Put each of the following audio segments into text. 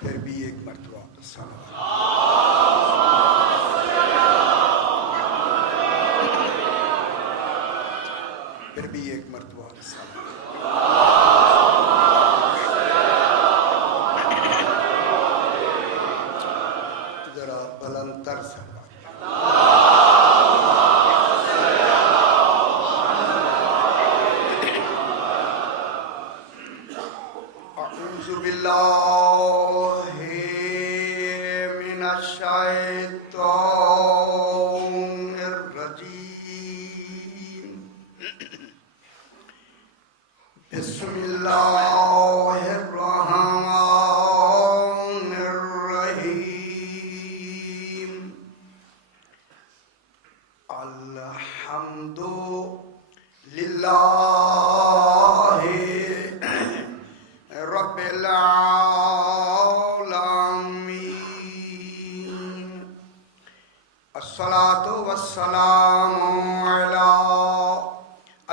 پھر بھی ایک مرتبہ صلوات. پھر بھی ایک مرتبہ صلوات. ذرا بلند تر صلوات. اعوذ باللہ من الشیطان الرجیم. بسم اللہ الرحمن الرحیم. الحمد للہ رب العالمین. الصلاۃ والسلام علی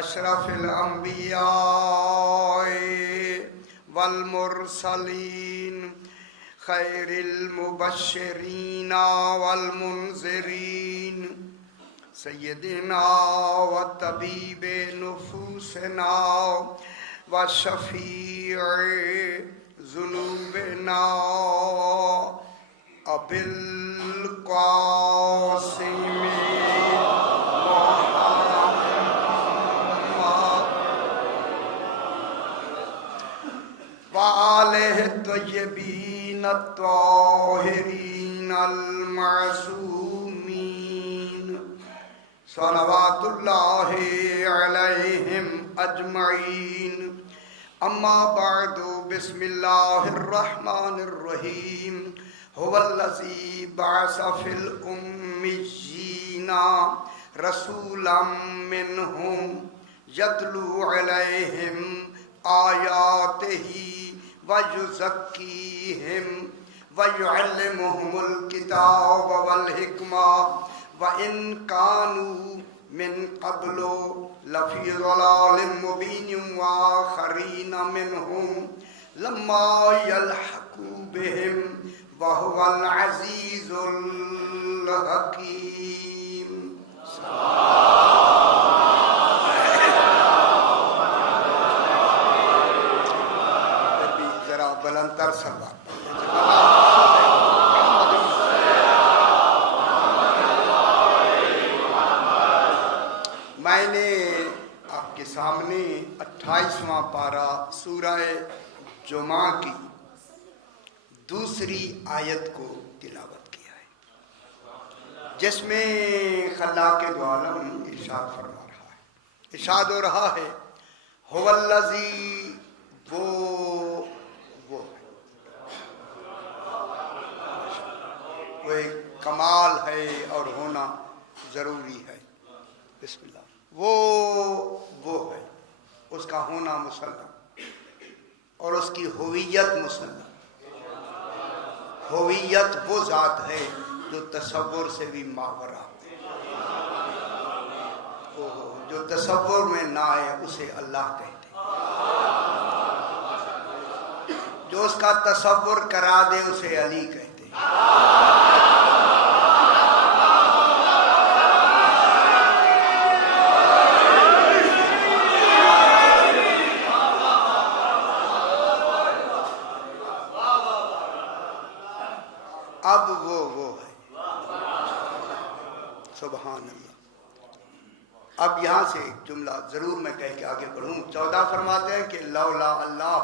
اشرف الانبیاء والمرسلین خیر المبشرین والمنذرین سیدنا و طبیب نفوسنا و شفیع ذنوبنا ابی القاسم وآلہ الطیبین الطاہرین المعصومین صلوات اللہ علیہم اجمعین. اما بعد بسم اللہ الرحمن الرحیم. هو الذی بعث فی الأمیین رسولا منہم یتلو علیہم آیاتہ ویزکیہم ویعلمہم الکتاب والحکمہ وَإِن كَانُوا مِن قَبْلُ لَفِي ضَلَالٍ مُبِينٍ وَآخَرِينَ مِنْهُمْ لَمَّا يَلْحَقُوا بِهِمْ وَهُوَ الْعَزِيزُ الْحَكِيمُ. ذرا بلند تر صلوات. میں نے آپ کے سامنے 28واں پارہ سورہ جمعہ کی دوسری آیت کو تلاوت کیا ہے، جس میں خلاق دو عالم ارشاد فرما رہا ہے. ارشاد ہو رہا ہے هو الذی وہ ایک کمال ہے اور ہونا ضروری ہے. بسم اللہ. وہ ہے، اس کا ہونا مسلم اور اس کی ہویت مسلم. ہویت وہ ذات ہے جو تصور سے بھی ماورا ہے. جو تصور میں نہ آئے اسے اللہ کہتے ہیں. جو اس کا تصور کرا دے اسے علی کہتے ہیں. اب وہ ہے. سبحان اللہ. اب یہاں سے ایک جملہ ضرور میں کہہ کے آگے بڑھوں. 14 فرماتے ہیں کہ لولا اللہ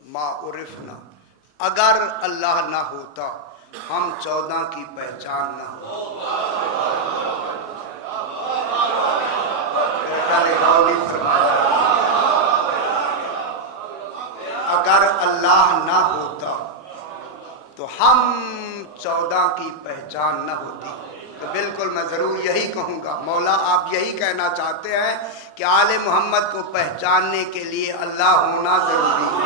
ما عرفنا، اگر اللہ نہ ہوتا ہم 14 کی پہچان نہ ہو. اگر اللہ نہ ہوتا تو ہم 14 کی پہچان نہ ہوتی. تو بالکل میں ضرور یہی کہوں گا، مولا آپ یہی کہنا چاہتے ہیں کہ آل محمد کو پہچاننے کے لیے اللہ ہونا ضروری ہے.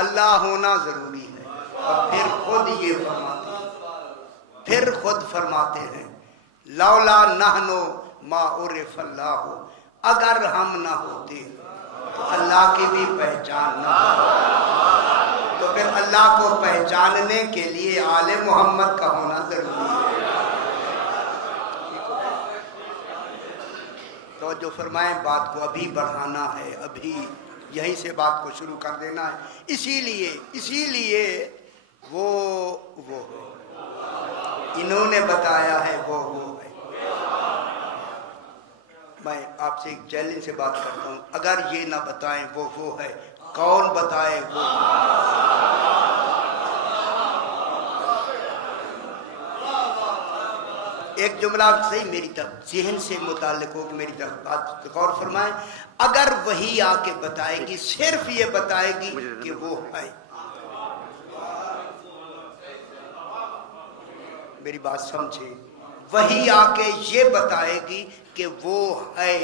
اللہ ہونا ضروری ہے. और फिर खुद ये फरमाते हैं, फिर खुद फरमाते हैं लौला नहनो मा उरिफल्लाहु, अगर हम ना होते तो अल्लाह की भी पहचान ना होती। तो फिर अल्लाह को पहचानने के लिए आले मोहम्मद का होना जरूरी है। तो जो फरमाए बात को अभी बढ़ाना है, अभी यहीं से बात को शुरू कर देना है। इसीलिए वो इन्होंने बताया है वो है। मैं आपसे एक चैलेंज से बात करता हूँ, अगर ये ना बताएं वो है, कौन बताए वो? एक जुमला सही मेरी तरफ ज़हन से मुताल्लिक हो कि मेरी तरफ बात गौर फरमाएं। अगर वही आके बताएगी, सिर्फ ये बताएगी कि वो है, मेरी बात समझे, वही आके ये बताएगी कि वो है,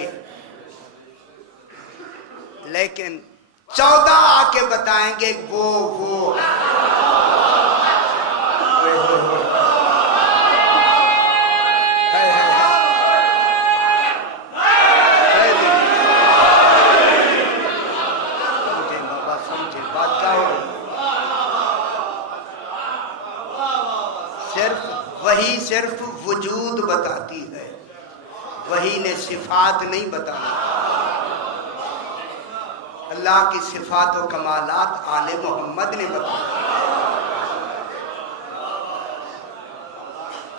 लेकिन 14 आके बताएंगे वो है। सिर्फ वजूद बताती है, वही ने सिफात नहीं बताई। अल्लाह की सिफात और कमालात आले मोहम्मद ने बताया।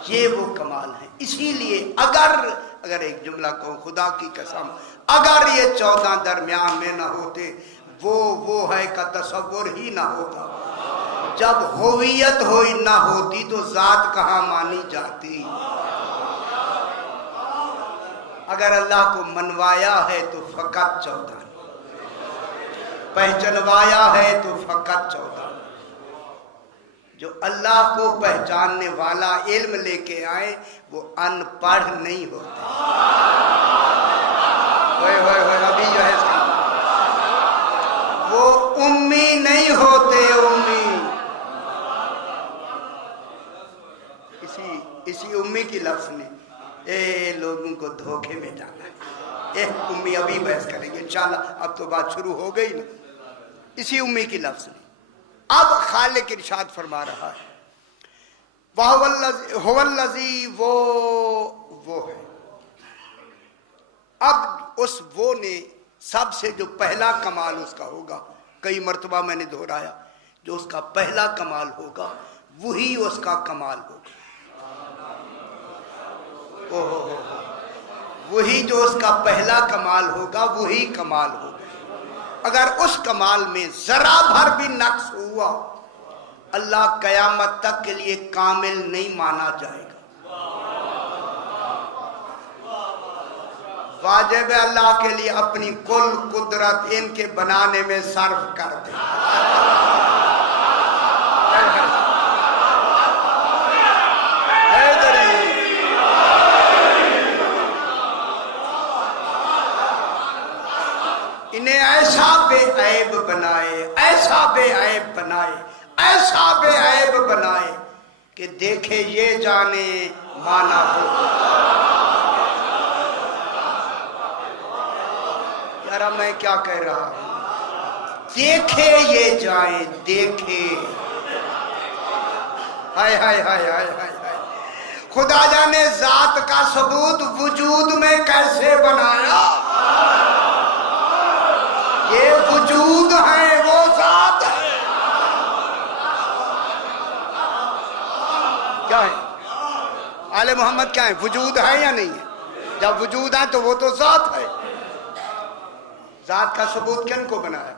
ये वो कमाल है। इसीलिए अगर एक जुमला कहूं, खुदा की कसम, अगर ये 14 दरमियान में ना होते, वो है का तसव्वुर ही ना होता। जब होवियत हो ना होती तो जात कहाँ मानी जाती। अगर अल्लाह को मनवाया है तो फकत 14, पहचानवाया है तो फकत 14। जो अल्लाह को पहचानने वाला इल्म लेके आए वो अनपढ़ नहीं होते। अभी जो है वो उम्मी नहीं होते, उम्मी। इसी उम्मी की लफ्ज ने लोगों को धोखे में डाला है। उम्मी अभी बहस करेंगे इंशाल्लाह, अब तो बात शुरू हो गई ना। इसी उम्मी की लफ्ज ने अब खालिक इरशाद फरमा रहा है, वहुवल्लज़ी, वो है। अब उस वो ने सबसे जो पहला कमाल उसका होगा, कई मर्तबा मैंने दोहराया, जो उसका पहला कमाल होगा वही उसका कमाल होगा। वही जो उसका पहला कमाल होगा वही कमाल होगा। अगर उस कमाल में जरा भर भी नक्स हुआ, अल्लाह कयामत तक के लिए कामिल नहीं माना जाएगा। वाजिब है अल्लाह के लिए अपनी कुल कुदरत इनके बनाने में सर्फ कर दे। इन्हें ऐसा बेऐब बनाए, ऐसा बेऐब बनाए, ऐसा बेऐब बनाए कि देखे ये जाने माना हो। यार मैं क्या कह रहा हूं? देखे ये जाए, देखे। हाय हाय हाय हाय हाय हाय। खुदा जाने जात का सबूत वजूद में कैसे बनाया। ये वजूद है, वो जात है। क्या है आले मोहम्मद? क्या है? वजूद है या नहीं है? जब वजूद है तो वो तो जात है। जात का सबूत किन को बनाया?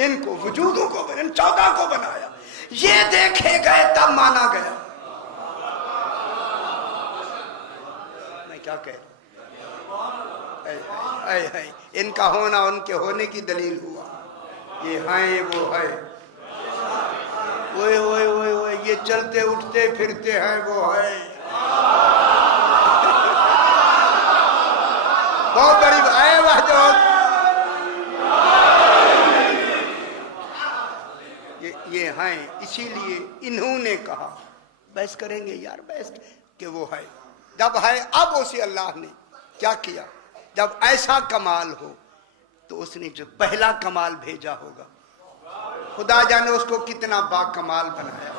इनको, वजूदों को, इन 14 को बनाया। ये देखे गए तब माना गया। मैं क्या कह रहा? इनका होना उनके होने की दलील हुआ। ये हैं, वो है। ओए ओए ओए ओए, ये चलते उठते फिरते हैं, वो है। बहुत बड़ी है वह जो ये हैं, इसीलिए इन्होंने कहा बहस करेंगे यार, बहस कि वो है। जब है अब उसे अल्लाह ने क्या किया, जब ऐसा कमाल हो तो उसने जो पहला कमाल भेजा होगा, खुदा जाने उसको कितना बाकमाल बनाया।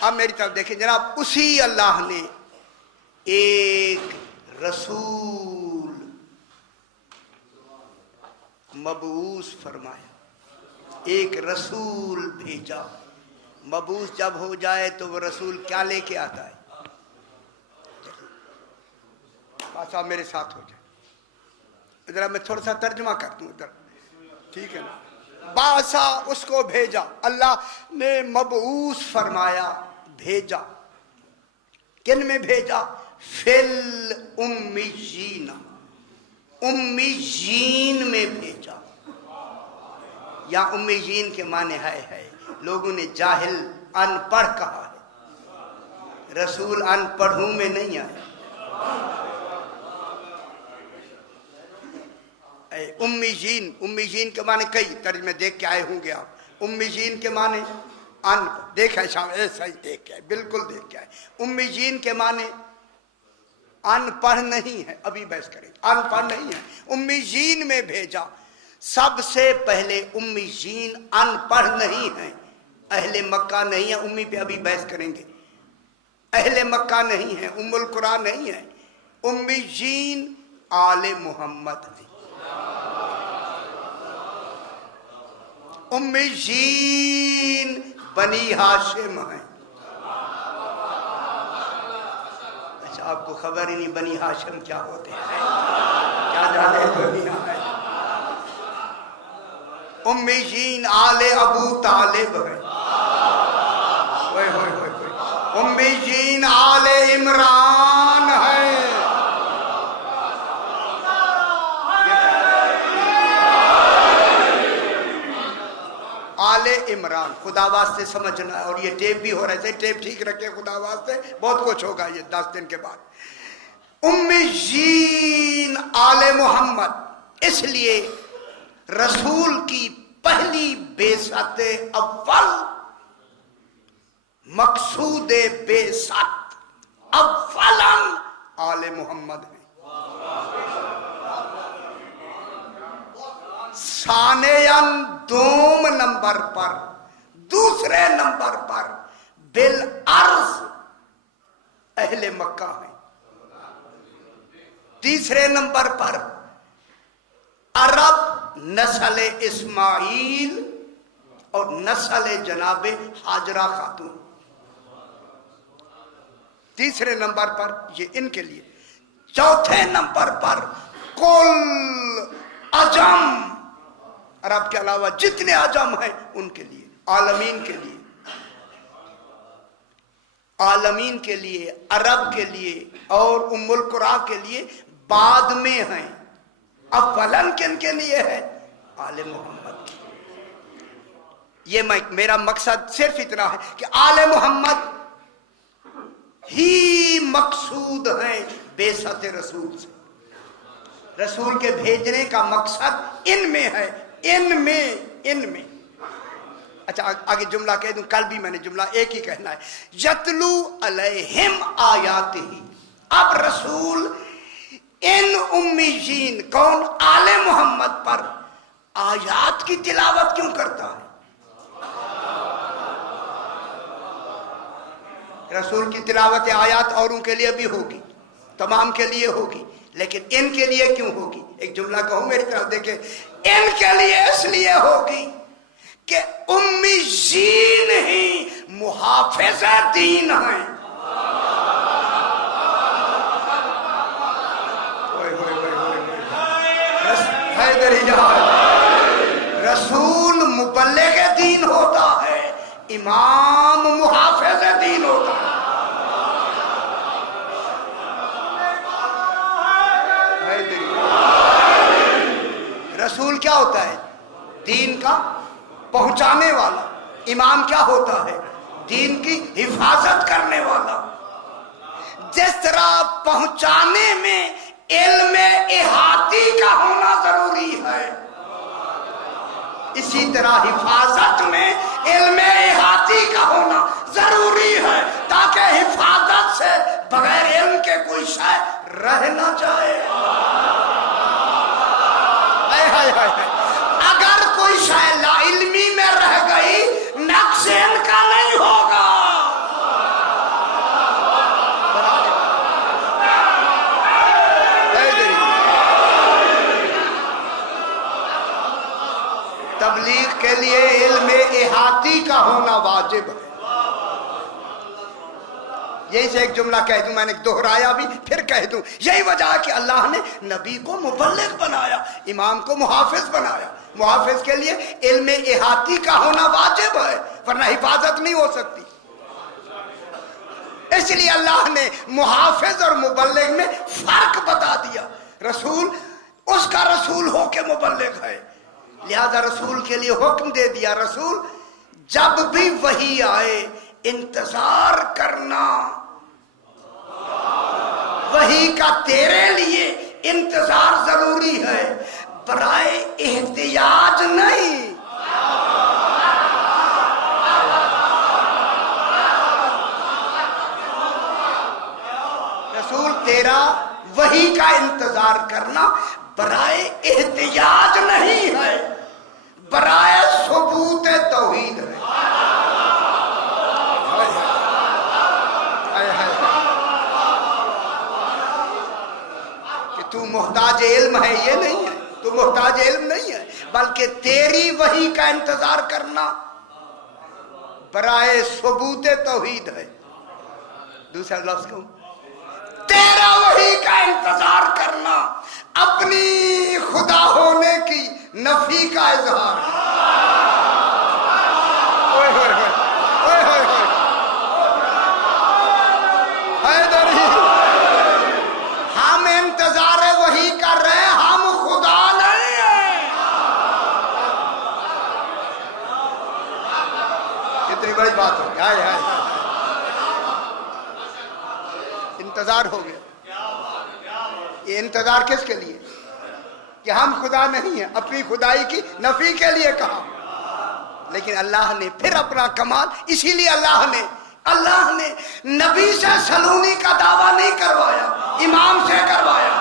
अब मेरी तरफ देखें जनाब, उसी अल्लाह ने एक रसूल मबूस फरमाया, एक रसूल भेजा। मबूस जब हो जाए तो वो रसूल क्या लेके आता है? साहब मेरे साथ हो जाए, जरा मैं थोड़ा सा तर्जुमा कर दूं इधर, ठीक है ना। बासा उसको भेजा, अल्लाह ने मबूस फरमाया, भेजा। किन में भेजा? फिल उम्मीजीन, उम्मीजीन में भेजा। या उम्मीजीन के माने है, लोगों ने जाहिल अनपढ़ कहा है, रसूल अनपढ़ों में नहीं आया। उम्मीजीन, उम्मीजीन के माने कई तर्जमे देख के आए होंगे आप। उम्मीजीन के माने अनपढ़, देखा शाम ऐसा ही देख के आए, बिल्कुल देख के आए। उम्मीजीन के माने अनपढ़ नहीं है, अभी बहस करेंगे, अनपढ़ नहीं है, उम्मीजीन में भेजा। सबसे पहले उम्मीजीन अनपढ़ नहीं है, अहले मक्का नहीं है, उम्मी पे अभी बहस करेंगे। अहले मक्का नहीं है, उम्मुल कुरान नहीं है, उम्मीजीन आले मोहम्मद है। उम्मीजीन बनी हाशिम है। अच्छा, आपको खबर ही नहीं बनी हाशिम क्या होते हैं, क्या जाने दुनिया है। उम्मीजीन आले अबू तालिब है। उम्मीजीन आले इमरान है। आले इमरान, खुदा वास्ते समझना। और ये टेप भी हो रहा है, टेप ठीक रखे खुदा वास्ते, बहुत कुछ होगा ये 10 दिन के बाद। उम्मीजीन आले मोहम्मद, इसलिए रसूल की पहली बेसत अव्वल, मकसूद बेसत अव्वलन आले मोहम्मद है। सानेयन दोम नंबर पर, दूसरे नंबर पर बिल अर्ज अहले मक्का है। तीसरे नंबर पर अरब नस्ल इस्माइल और नस्ल जनाबे हाजरा खातून। तीसरे नंबर पर ये इनके लिए। चौथे नंबर पर कुल अजम, अरब के अलावा जितने अजम हैं उनके लिए, आलमीन के लिए, आलमीन के लिए, अरब के लिए और उम्मुल कुरा के लिए बाद में हैं। अव्वलन किन के लिए है? आले मोहम्मद की। ये मेरा मकसद सिर्फ इतना है कि आले मोहम्मद ही मकसूद है बेसत रसूल से। रसूल के भेजने का मकसद इनमें है, इनमें। अच्छा, आगे जुमला कह दूं, कल भी मैंने जुमला एक ही कहना है, यतलू अलैहिम आयातिही। अब रसूल इन उम्मीजीन, कौन? आले मोहम्मद पर आयात की तिलावत क्यों करता है? रसूल की तिलावत आयात औरों के लिए भी होगी, तमाम के लिए होगी, लेकिन इनके लिए क्यों होगी? एक जुमला कहूं मेरी तरफ देखे, इनके लिए इसलिए होगी कि उम्मीजीन ही मुहाफिज दीन हैं। रसूल मुबल्लिग दीन होता है, इमाम मुहाफिज दीन होता है। रसूल क्या होता है? दीन का पहुंचाने वाला। इमाम क्या होता है? दीन की हिफाजत करने वाला। जिस तरह पहुंचाने में इल्म इहाती का होना जरूरी है, इसी तरह हिफाजत में इल्म इहाती का होना जरूरी है, ताकि हिफाजत से बगैर इल्म के कोई शय रह ना जाए। अगर कोई शय लाइल्मी में रह गई, नक्श इनका नहीं होगा। तबलीग के लिए इल्म इहाती का होना वाजिब है। यही से एक जुमला कह दूं, मैंने दोहराया भी फिर कह दूं, यही वजह है कि अल्लाह ने नबी को मुबल्लिग बनाया, इमाम को मुहाफिज बनाया। मुहाफिज के लिए इल्म इहाती का होना वाजिब है, वरना हिफाजत नहीं हो सकती। इसलिए अल्लाह ने मुहाफिज और मुबल्लिग में फर्क बता दिया। रसूल उसका रसूल हो के मुबल्लिग है, लिहाजा रसूल के लिए हुक्म दे दिया, रसूल जब भी वही आए इंतजार करना, वही का तेरे लिए इंतजार जरूरी है, बराए एहतियाज नहीं। रसूल तेरा वही का इंतजार करना बराए एहतियाज नहीं है, बराए सबूत तौहीद है। कि तू मोहताज इल्म है ये नहीं है, तू मोहताज इल्म नहीं है, बल्कि तेरी वही का इंतजार करना बराए सबूत तौहीद है। दूसरा लफ्ज कहूं, तेरा वही का इंतजार करना अपनी खुदा होने की नफी का इजहार है। हम इंतजार वही कर रहे हैं, हम खुदा नहीं है। कितनी बड़ी बात हो गई, इंतजार हो गया। ये इंतजार किसके लिए? कि हम खुदा नहीं है, अपनी खुदाई की नफी के लिए कहा। लेकिन अल्लाह ने फिर अपना कमाल, इसीलिए अल्लाह ने नबी से सलूनी का दावा नहीं करवाया, इमाम से करवाया।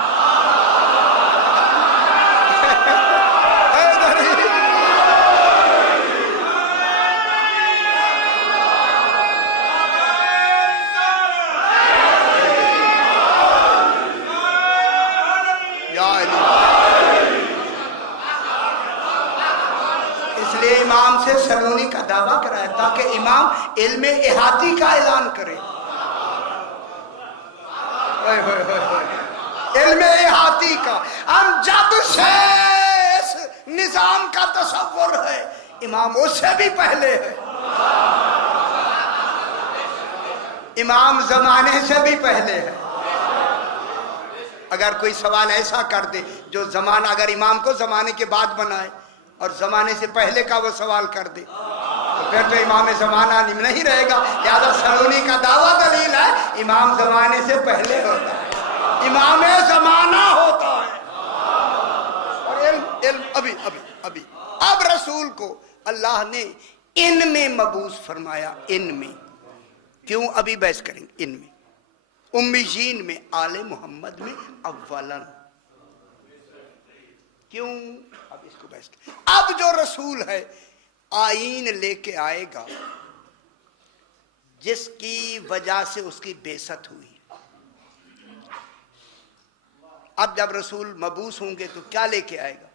इमाम से सलूनी का दावा कराया ताकि इमाम इल्म इहाती का ऐलान करे। इल्म इहाती का हम जब से इस निजाम का तसव्वुर है, इमाम उससे भी पहले है, इमाम जमाने से भी पहले है। अगर कोई सवाल ऐसा कर दे जो जमाना, अगर इमाम को जमाने के बाद बनाए और जमाने से पहले का वो सवाल कर दे, तो फिर तो इमाम जमाना नहीं रहेगा। लिहाजा सलूनी का दावा दलील है, इमाम जमाने से पहले होता है, इमाम जमाना होता है। और इल्म इल्म अभी अभी अभी अब रसूल को अल्लाह ने इनमें मबूस फरमाया। इनमें क्यों? अभी बहस करेंगे। इनमें उम्मीजीन में, आले मोहम्मद में अव्वलन क्यों? अब इसको बहस। अब जो रसूल है आईन लेके आएगा जिसकी वजह से उसकी बेइज्जत हुई। अब जब रसूल मबूस होंगे तो क्या लेके आएगा?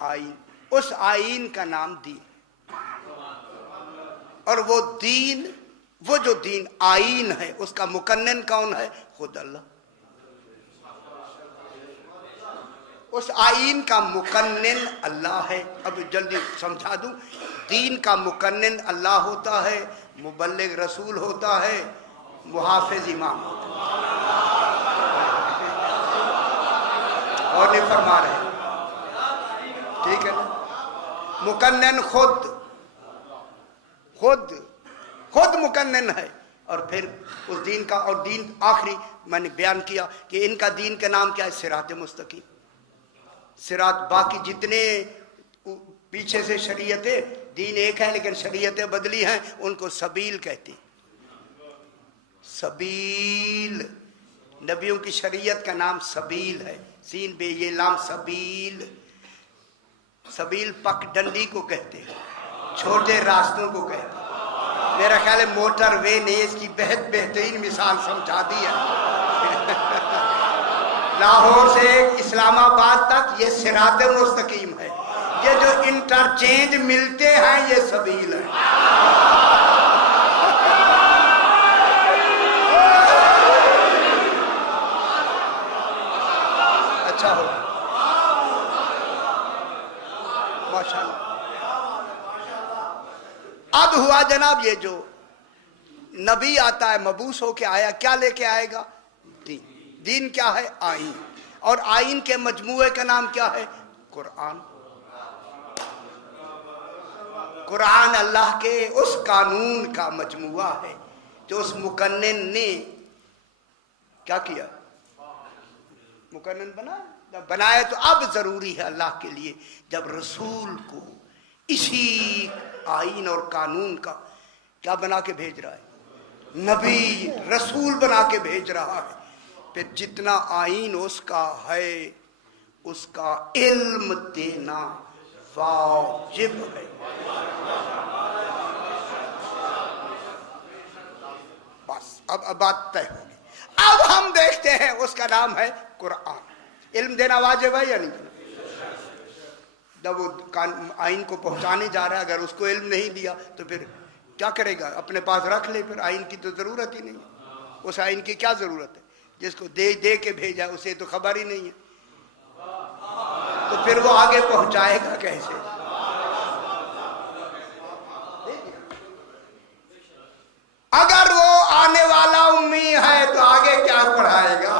आईन। उस आईन का नाम दीन, और वो दीन, वो जो दीन आईन है उसका मुकन्नन कौन है? खुद अल्लाह। उस आईन का मुकन्निन अल्लाह है। अब जल्दी समझा दूं, दीन का मुकन्निन अल्लाह होता है, मुबल्लिग रसूल होता है, मुहाफिज इमाम होता है। और नहीं फरमा रहे, ठीक है ना? मुकन्निन खुद मुकन्निन है, और फिर उस दीन का, और दीन आखिरी मैंने बयान किया कि इनका दीन का नाम क्या है? सिरात मुस्तकीम। सिरात, बाकी जितने پیچھے سے شریعتیں، دین ایک ہے لیکن شریعتیں بدلی ہیں، ان کو سبیل کہتے ہیں۔ سبیل، نبیوں کی شریعت کا نام سبیل ہے، سین بے یہ لام سبیل۔ سبیل پک ڈنڈی کو کہتے ہیں، چھوٹے راستوں کو کہتے ہیں۔ میرا خیال ہے موٹر وے نے اس کی بہترین مثال سمجھا دی ہے۔ لاہور سے اسلام آباد تک یہ صراط مستقیم ہے، یہ جو انٹرچینج ملتے ہیں یہ سبیل ہے۔ اچھا ہو ماشاءاللہ۔ اب ہوا جناب یہ جو نبی آتا ہے مبعوث ہو کے آیا، کیا لے کے آئے گا؟ دین۔ دین کیا ہے؟ آئین، اور آئین کے مجموعے کا نام کیا ہے؟ قرآن۔ قرآن اللہ کے اس قانون کا مجموعہ ہے جو اس مقنن نے کیا کیا؟ مقنن بنایا۔ تو اب ضروری ہے اللہ کے لیے جب رسول کو اسی آئین اور قانون کا کیا بنا کے بھیج رہا ہے؟ نبی رسول بنا کے بھیج رہا ہے، پھر جتنا آئین اس کا ہے اس کا علم دینا واجب ہے۔ بس اب بات طے ہوگی۔ اب ہم دیکھتے ہیں اس کا نام ہے قرآن۔ علم دینا واجب ہے یا نہیں؟ جب وہ آئین کو پہنچانے جا رہا ہے، اگر اس کو علم نہیں دیا تو پھر کیا کرے گا؟ اپنے پاس رکھ لے، پھر آئین کی تو ضرورت ہی نہیں ہے۔ اس آئین کی کیا ضرورت ہے؟ جس کو دے کے بھیجا اسے تو خبر ہی نہیں ہے، تو پھر وہ آگے پہنچائے گا کیسے؟ اگر وہ آنے والا امی ہے تو آگے کیا پڑھائے گا؟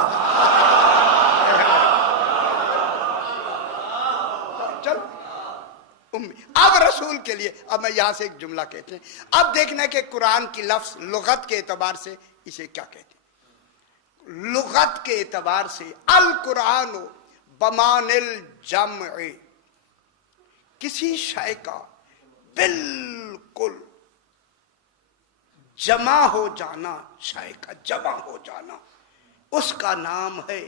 اب رسول کے لیے، اب میں یہاں سے ایک جملہ کہتے ہیں، اب دیکھنا کہ قرآن کی لفظ لغت کے اعتبار سے اسے کیا کہتے ہیں۔ لغت کے اعتبار سے القرآن بمان الجمع، کسی شے کا بالکل جمع ہو جانا، شے کا جمع ہو جانا، اس کا نام ہے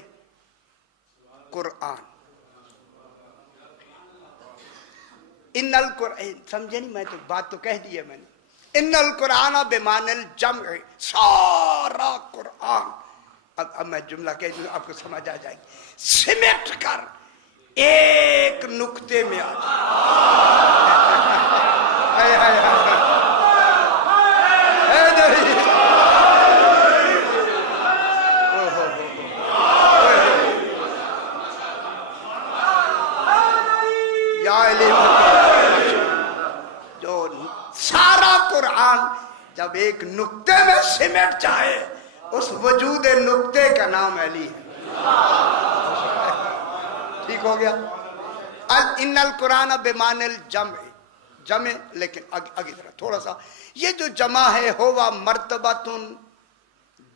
قرآن۔ ان القرآن، سمجھے نہیں؟ میں تو بات تو کہہ دی ہے میں نے۔ ان القرآن بمعنی الجمع، سارا قرآن، اب میں جملہ کہہ دوں آپ کو سمجھ آ جائے گی، سمٹ کر ایک نقطے میں آ جو سارا قرآن جب ایک نقطے میں سمٹ جائے، اس وجود نقطے کا نام علی ہے۔ ٹھیک ہو گیا؟ ان القرآن بمعنی الجمع، جمع، لیکن آگے ذرا تھوڑا سا، یہ جو جمع ہے ہوا مرتبۃ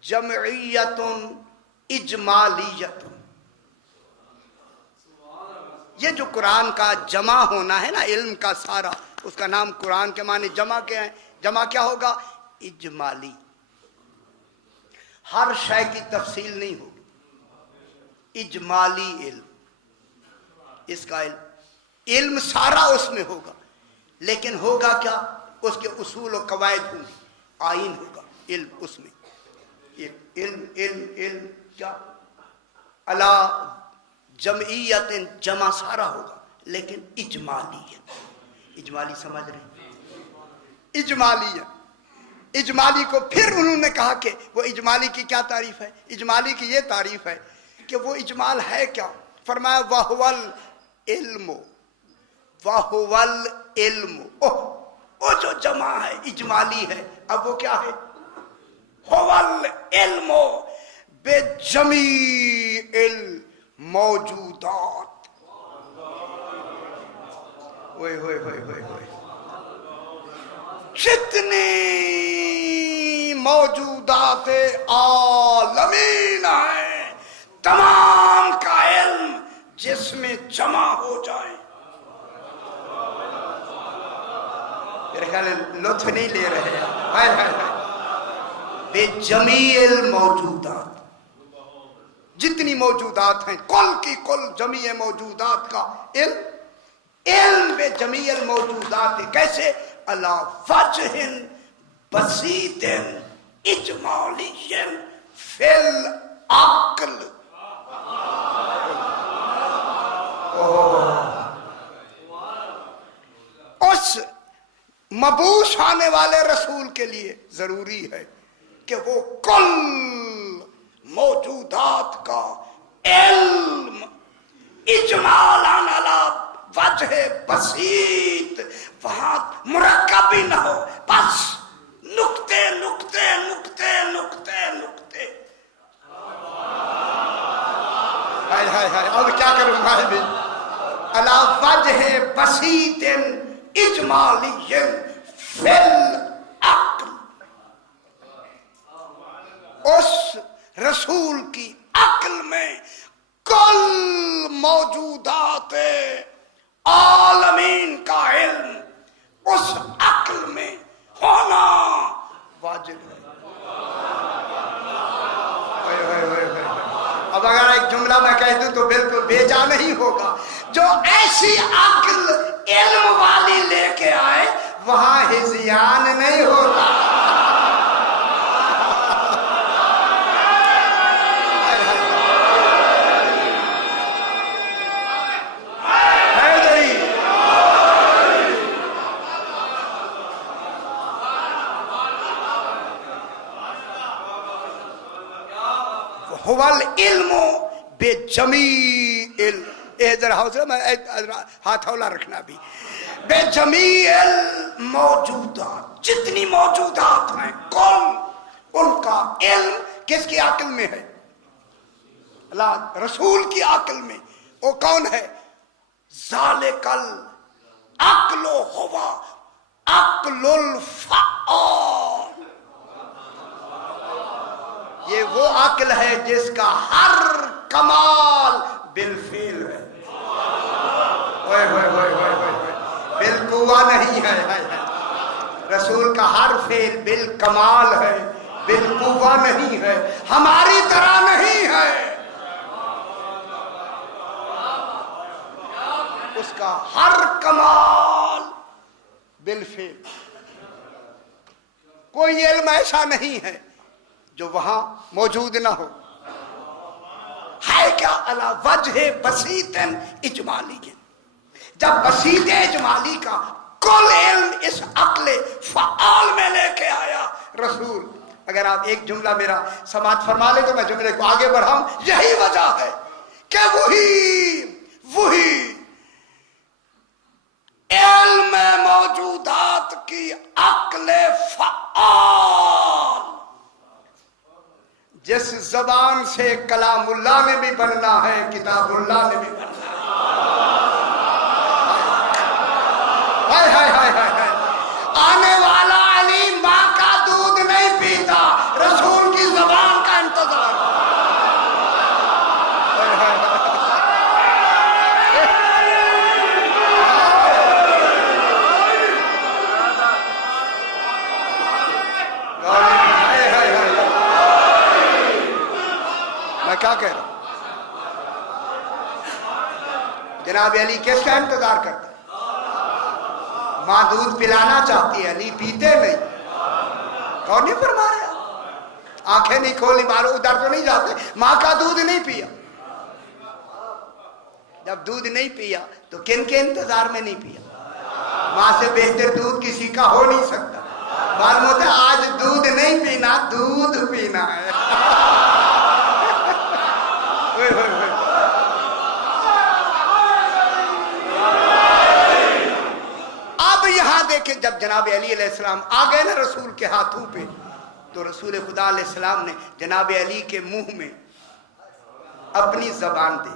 جمعیت اجمالیت، یہ جو قرآن کا جمع ہونا ہے نا، علم کا سارا، اس کا نام قرآن کے معنی جمع کیا ہے؟ جمع کیا ہوگا؟ اجمالی، ہر شے کی تفصیل نہیں ہوگی، اجمالی علم، اس کا علم سارا اس میں ہوگا، لیکن ہوگا کیا؟ اس کے اصول و قواعد ہوں گے، آئین ہوگا، علم اس میں، علم کیا؟ الا جمعیت، جمع سارا ہوگا لیکن اجمالیت، اجمالی سمجھ رہے ہیں؟ اجمالی کو پھر انہوں نے کہا کہ وہ اجمالی کی کیا تعریف ہے؟ اجمالی کی یہ تعریف ہے کہ وہ اجمال ہے کیا؟ فرمایا وَهُوَ الْعِلْمُ، وَهُوَ الْعِلْمُ، وہ جو جمع ہے اجمالی ہے، اب وہ کیا ہے؟ هُوَ الْعِلْمُ بِجَمِيعِ الْمَوْجُودَاتِ، ہوئے ہوئے ہوئے ہوئے ہوئے، جتنی موجودات عالمین ہیں تمام کا علم جس میں جمع ہو جائے، میرے خیال لطف نہیں لے رہے ہیں. ہائے ہائے ہائے. بے جمیع موجودات، جتنی موجودات ہیں کل کی کل جمیع موجودات کا علم بے جمیع الموجودات. کیسے؟ علی وجہ بسیط اجمالی فی العقل. اس مبعوث آنے والے رسول کے لیے ضروری ہے کہ وہ کل موجودات کا علم اجمالاً علی وجہ بسیط، وہاں مرکب بھی نہ ہو، بس نقطے نقطے نقطے نقطے نقطے. ہائے ہائے ہائے. اب کیا کروں میں بھی؟ علی وجہ بسیط اجمالی فی العقل. اس رسول کی عقل میں کل موجودات عالمین کا علم اس عقل میں ہونا واجب ہے. اب اگر ایک جملہ میں کہہ دوں تو بالکل بھیجا نہیں ہوگا. جو ایسی عقل علم والی لے کے آئے وہاں ہذیان نہیں ہوتا. هو العلم بجمیع ذرا حوصلہ میں ہاتھ ہولا رکھنا بھی. بجمیع الموجودات، جتنی موجودات ہیں کل، ان کا علم کس کی عقل میں ہے؟ اللہ رسول کی عقل میں. وہ کون ہے؟ ذالک العقل هو عقل الفعال. یہ وہ عقل ہے جس کا ہر کمال بالفعل ہے. بالقوہ نہیں ہے. رسول کا ہر فعل بالکمال ہے، بالقوہ نہیں ہے، ہماری طرح نہیں ہے. اس کا ہر کمال بالفعل. کوئی علم ایسا نہیں ہے جو وہاں موجود نہ ہو. ہے کیا؟ علی وجہ بسیط اجمالی. جب بسیط اجمالی کا کل علم اس عقل فعال میں لے کے آیا رسول. اگر آپ ایک جملہ میرا سماعت فرما لیں تو میں جملے کو آگے بڑھاؤں. یہی وجہ ہے کہ وہی علم موجودات کی عقل فعال جس زبان سے کلام اللہ نے بھی بننا ہے، کتاب اللہ نے بھی بننا ہے. ہائے ہائے ہائے ہائے. آنے والا علی ماں کا دودھ نہیں پیتا، رسول کی زبان کا انتظار. میں کیا کہہ رہا ہوں؟ جناب علی کس کا انتظار کرتا ہے؟ ماں دودھ پلانا چاہتی ہے، علی پیتے نہیں. کون نہیں فرما رہا؟ آنکھیں نہیں کھولی، مارو ادھر تو نہیں جاتے. ماں کا دودھ نہیں پیا. جب دودھ نہیں پیا تو کن کے انتظار میں نہیں پیا؟ ماں سے بہتر دودھ کسی کا ہو نہیں سکتا. معلوم ہوتا ہے آج دودھ نہیں پینا، دودھ پینا ہے. اب یہاں دیکھیں جب جناب علی علیہ السلام آ گئے نا رسول کے ہاتھوں پہ، تو رسول خدا علیہ السلام نے جناب علی کے منہ میں اپنی زبان دی.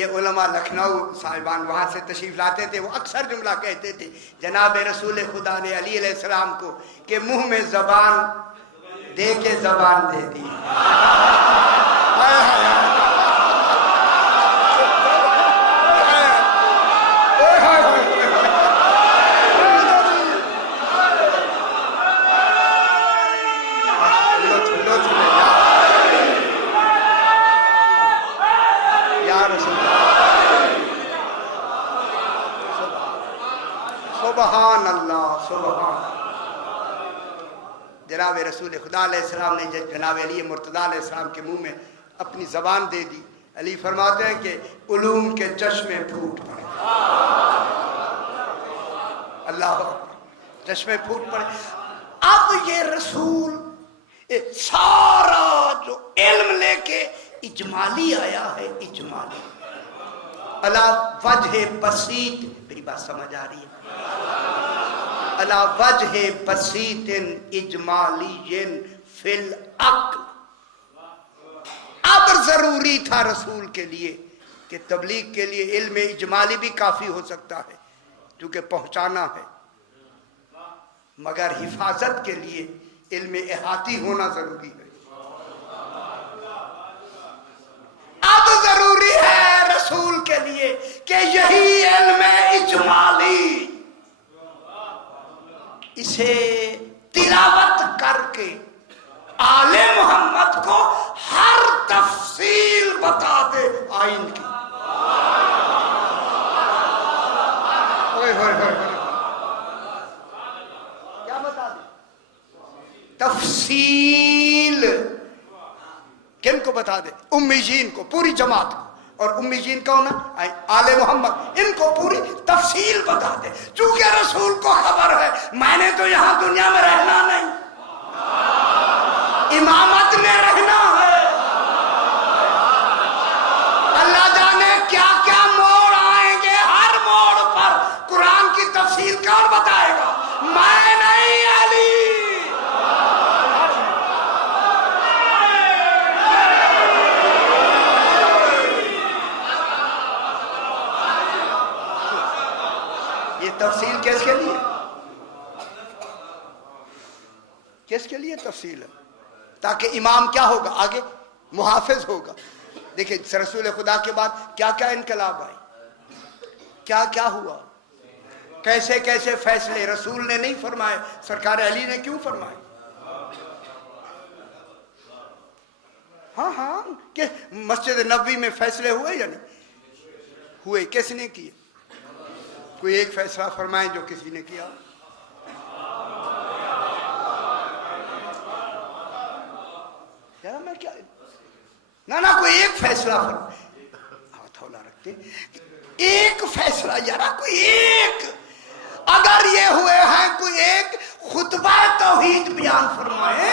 یہ علماء لکھنؤ صاحبان وہاں سے تشریف لاتے تھے، وہ اکثر جملہ کہتے تھے جناب رسول خدا نے علی علیہ السلام کو کہ منہ میں زبان دے کے زبان دے دی. सुबहान अल्लाह सुबहान। जनाब रसूल खुदा अलैहिस्सलाम ने जनाब अली मुर्तज़ा अलैहिस्सलाम के मुंह में अपनी ज़बान दे दी। अली फरमाते हैं कि उलूम के चश्मे फूट पड़े, अल्लाह चश्मे फूट पड़े। अब ये रसूल सारा जो इल्म लेके इजमाली आया है, इजमाली अला वजह बसीत, मेरी बात समझ आ रही है, अला वजह बसीतिन इजमालियन फिल अक्ल। अब जरूरी था रसूल के लिए कि तबलीग के लिए इल्म इजमाली भी काफी हो सकता है क्योंकि पहुंचाना है, मगर हिफाजत के लिए इल्म इहाती होना जरूरी है। अब जरूरी है रसूल के लिए कि यही इल्म इजमाली, इसे तिलावत करके आले मोहम्मद को हर तफसील बता दे आइन की। होय होय होय क्या बता दे? तफसील किन को बता दे? उम्मीजीन को, पूरी जमात को। और उम्मीजीन कौन है? आले मोहम्मद। इनको पूरी तफसील बता दे, चूंकि रसूल को खबर है मैंने तो यहां दुनिया में रहना नहीं, इमामत में रहना है। अल्लाह जाने क्या क्या मोड़ आएंगे, हर मोड़ पर कुरान की तफसील कौन बताएगा? मैं नहीं, अली। ये तफसील किसके लिए? किसके लिए तफसील है? ताकि इमाम क्या होगा आगे? मुहाफिज होगा। देखिए रसूल खुदा के बाद क्या क्या इनकलाब आई, क्या क्या हुआ, कैसे कैसे फैसले रसूल ने नहीं फरमाए, सरकार अली ने क्यों फरमाए? हाँ हाँ, कि मस्जिद नबवी में फैसले हुए या नहीं हुए? किसने किए? कोई एक फैसला फरमाए जो किसी ने किया। यार मैं क्या ना ना कोई एक फैसला थोड़ा रखते, एक फैसला यारा, कोई एक। अगर ये हुए हैं कोई एक खुतबा तौहीद बयान फरमाए।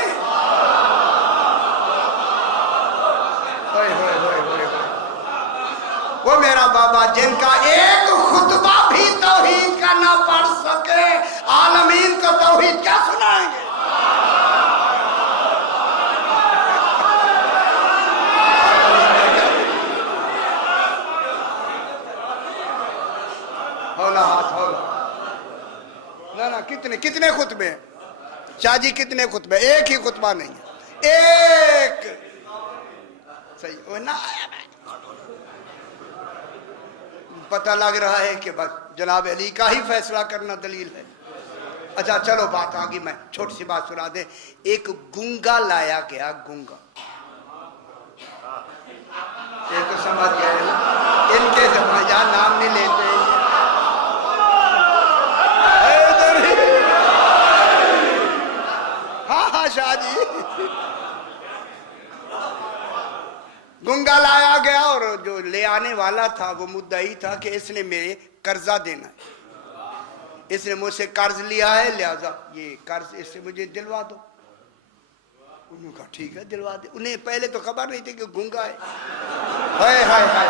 वो मेरा बाबा जिनका एक खुतबा भी तौहीद का ना पढ़ सके, आलमीन को तौहीद क्या सुनाएंगे? कितने कितने खुतबे हैं शाह जी? कितने खुतबे? एक ही खुतबा नहीं है, एक। सही वो ना पता लग रहा है कि बस जनाब अली का ही फैसला करना दलील है। अच्छा चलो बात आगे, मैं छोटी सी बात सुना दे। एक गूंगा लाया गया, गूंगा, ये तो समझ गए ना, इनके जमाया नाम नहीं लेते। शाह जी गूंगा लाया गया और जो ले आने वाला था वो मुद्दई था कि इसने मेरे कर्जा देना है, इसने मुझसे कर्ज लिया है, लिहाजा ये कर्ज इससे मुझे दिलवा दो। उन्होंने कहा ठीक है दिलवा दे। उन्हें पहले तो खबर नहीं थी कि गूंगा है। हाय हाय हाय,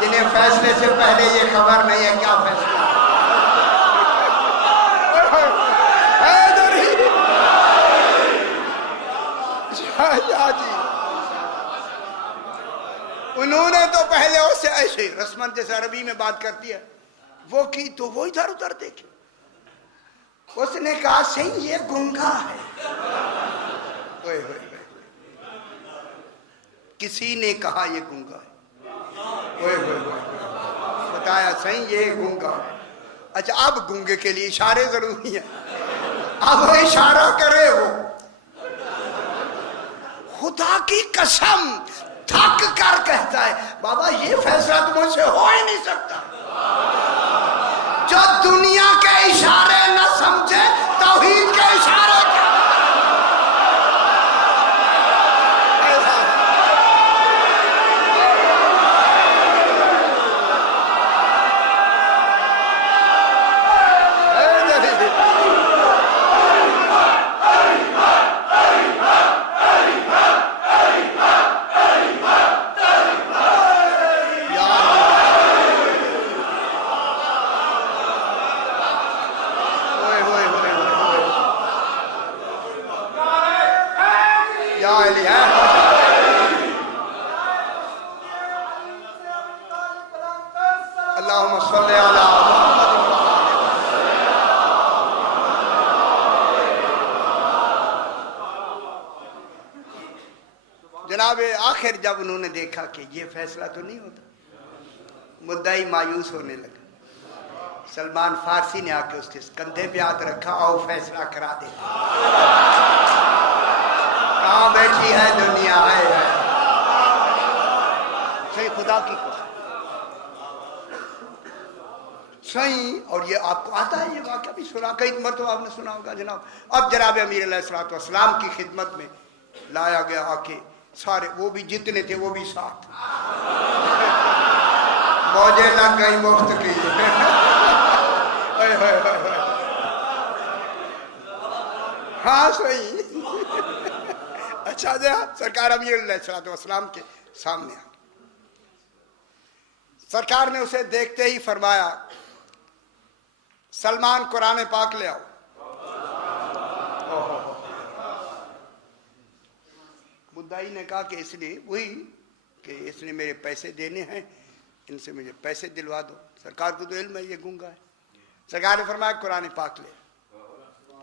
जिन्हें फैसले से पहले ये खबर नहीं है क्या फैसला। जी उन्होंने तो पहले उससे ऐसे रस्मन जैसे अरबी में बात करती है वो की, तो वो इधर उधर देखे। उसने कहा सही ये गूंगा है। ओए ओए किसी ने कहा ये गूंगा है। ओए ओए बताया सही ये गूंगा है। अच्छा अब गूंगे के लिए इशारे जरूरी है, अब वो इशारा करे। वो खुदा की कसम थक कर कहता है बाबा ये फैसला तो मुझसे हो ही नहीं सकता। जो जो दुनिया के इशारे न समझे तौहीद के इशारे क्या। जनाब आखिर जब उन्होंने देखा कि ये फैसला तो नहीं होता, मुद्दाई मायूस होने लगा। सलमान फारसी ने आके उसके कंधे पे हाथ रखा और फैसला करा दे। कहाँ बैठी है दुनिया है सही खुदा की कसम सही। और ये आपको आता है, ये वाक़या भी सुना, कई मरतबा आपने सुना होगा जनाब। अब जनाब अमीर अलैहिस्सलाम की खिदमत में लाया गया आके, सारे वो भी जितने थे वो भी साथ, मौजे लग गई मुफ्त की। हाँ सही। अच्छा जरा सरकार अमीर अलैहिस्सलाम के सामने आ, सरकार ने उसे देखते ही फरमाया सलमान कुरान पाक ले आओ। मुद्दाई ने कहा कि इसलिए वही कि इसने मेरे पैसे देने हैं, इनसे मुझे पैसे दिलवा दो। सरकार को तो इल्म है ये गूंगा है। सरकार ने फरमाया कुरान पाक ले।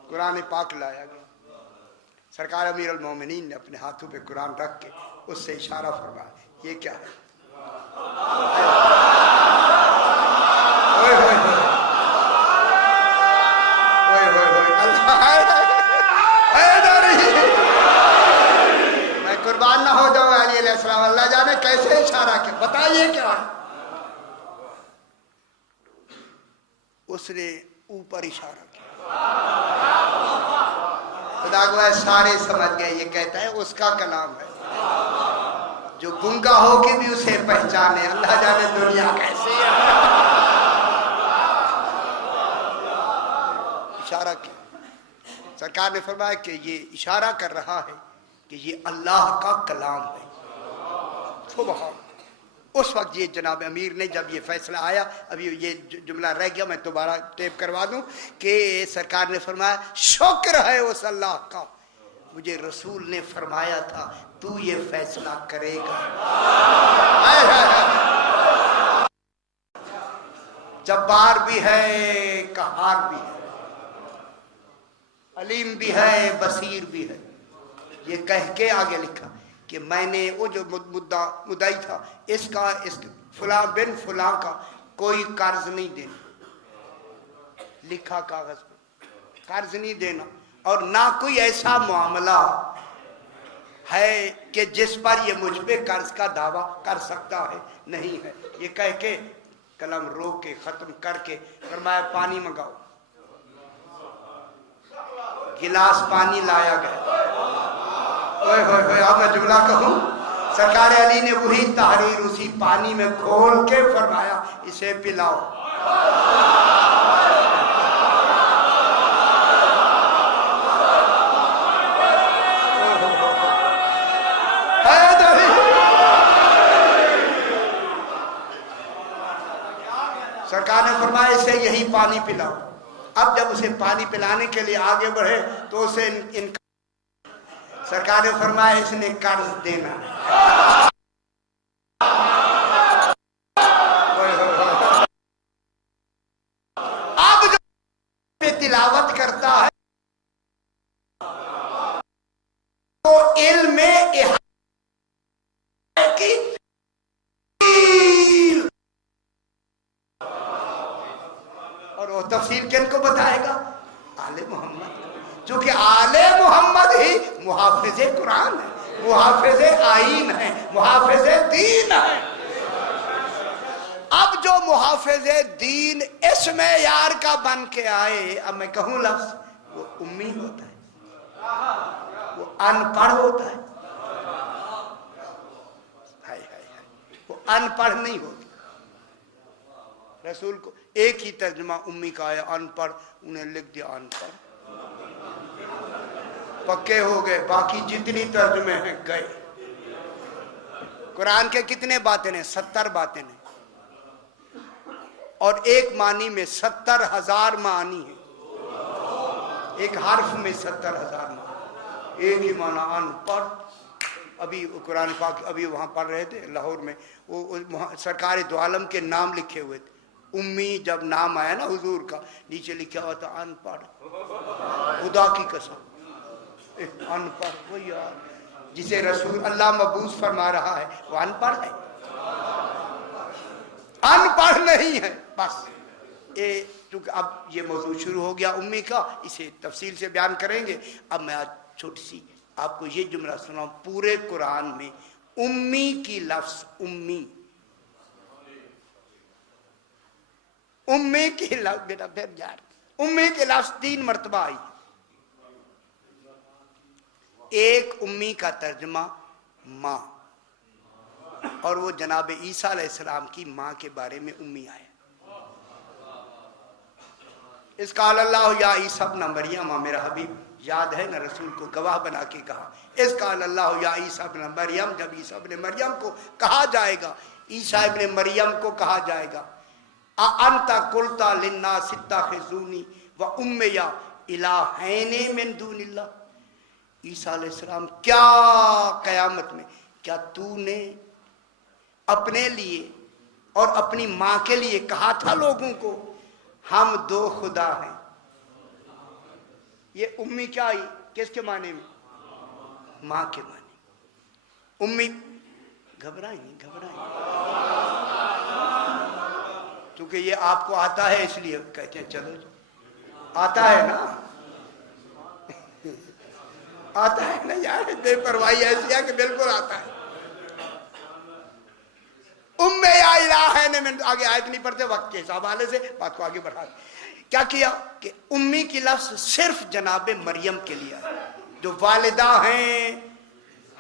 कुरान पाक लाया गया। सरकार अमीर अल मोमिनीन ने अपने हाथों पे कुरान रख के उससे इशारा फरमाया, ये क्या है? ओए होए होए ओए होए होए मैं कुर्बान ना हो जाऊं अली अलैहिस्सलाम। अल्लाह जाने कैसे इशारा किया, बताइए क्या है? उसने ऊपर इशारा किया। खुदा को सारे समझ गए, ये कहता है उसका कलाम है जो गुंगा हो के भी उसे पहचाने। अल्लाह जाने दुनिया कैसी है। इशारा किया। सरकार ने फरमाया कि ये इशारा कर रहा है कि ये अल्लाह का कलाम है। सुभान। उस वक्त ये जनाब अमीर ने जब ये फैसला आया, अभी ये जुमला रह गया, मैं दोबारा टेप करवा दूं कि सरकार ने फरमाया शुक्र है उस अल्लाह का, मुझे रसूल ने फरमाया था तू ये फैसला करेगा। जब्बार भी है, कहार भी है, अलीम भी है, बसीर भी है। ये कह के आगे लिखा कि मैंने वो जो मुद्दाई था इसका इस फुला बिन फुला का कोई कर्ज नहीं देना, लिखा कागज पे कर्ज नहीं देना, और ना कोई ऐसा मामला है कि जिस पर ये मुझ पे कर्ज का दावा कर सकता है, नहीं है। ये कह के कलम रोक के खत्म करके फरमाया पानी मंगाओ। गिलास पानी लाया गया। ओए होए होए, अब मैं जुमला कहूं, सरकार अली ने वही तहरीर उसी पानी में घोल के फरमाया इसे पिलाओ। सरकार ने फरमाया इसे यही पानी पिलाओ। अब जब उसे पानी पिलाने के लिए आगे बढ़े तो उसे सरकार ने फरमाया इसने कर्ज देना। अब जो तिलावत करता है तो इल्म में और वो तफसील किन को बताएगा? आले मोहम्मद, क्योंकि आले मोहम्मद ही मुहाफिज़े कुरान है, मुहाफिज़े आईन है, मुहाफिज़े दीन है। अब जो मुहाफिज दीन इस मेयार का बन के आए, अब मैं कहूं लफ्ज, वो उम्मी होता है, वो अनपढ़ होता है। हाय हाय हाय, वो अनपढ़ नहीं होता। रसूल को एक ही तर्जुमा उम्मी का है, अनपढ़, उन्हें लिख दिया अनपढ़, पक्के हो गए। बाकी जितनी तर्जुमे हैं गए। कुरान के कितने बातें हैं? 70 बातें हैं, और एक मानी में 70,000 मानी है। एक हर्फ में 70,000 मानी, एक ही माना अनपढ़। अभी कुरान पाक अभी वहां पढ़ रहे थे लाहौर में, वो सरकार दो आलम के नाम लिखे हुए थे। उम्मी जब नाम आया ना हुजूर का, नीचे लिखा हुआ था अनपढ़। खुदा की कसम, अनपढ़। वो यार जिसे रसूल अल्लाह मबूस फरमा रहा है वो अनपढ़ है, अनपढ़ नहीं है। बस ये क्योंकि अब ये मौजूद शुरू हो गया उम्मी का, इसे तफसील से बयान करेंगे। अब मैं आज छोटी सी आपको ये जुमला सुनाऊं। पूरे कुरान में उम्मी की लफ्ज, उम्मी की लफ्ज, बेटा फिर यार, उम्मी के लफ्ज 3 मरतबा आई। एक उम्मी का तर्जमा माँ, और वो जनाब ईसा अलैहिस्सलाम की माँ के बारे में उम्मी आया। इसका अल्लाह या ईसा इब्न मरियम, मेरा हबीब याद है ना, रसूल को गवाह बना के कहा, इसका अल्लाह या ईसा इब्न मरियम, जब ईसा इब्न मरियम को कहा जाएगा, ईसा इब्न मरियम को कहा जाएगा, अंता कुल्ता लिन्नास इत्तखिज़ूनी व उम्मिया इलाहैनि मिन दूनिल्लाह। ईसा अलैहिस्सलाम, क्या कयामत में क्या तूने अपने लिए और अपनी माँ के लिए कहा था लोगों को हम 2 खुदा हैं? ये उम्मी क्या आई? किसके माने में? माँ के माने। उम्मी घबराए नहीं, क्योंकि ये आपको आता है इसलिए कहते हैं चलो जो आता है ना, आता है ना यार, बेपरवाही ऐसी है कि बिल्कुल आता है। उम्मे या इलाहैन में, आगे आयत नहीं पढ़ते वक्त के हवाले से बात को आगे बढ़ा। क्या किया कि उम्मी की लफ्ज सिर्फ जनाब मरियम के लिए है, जो वालिदा हैं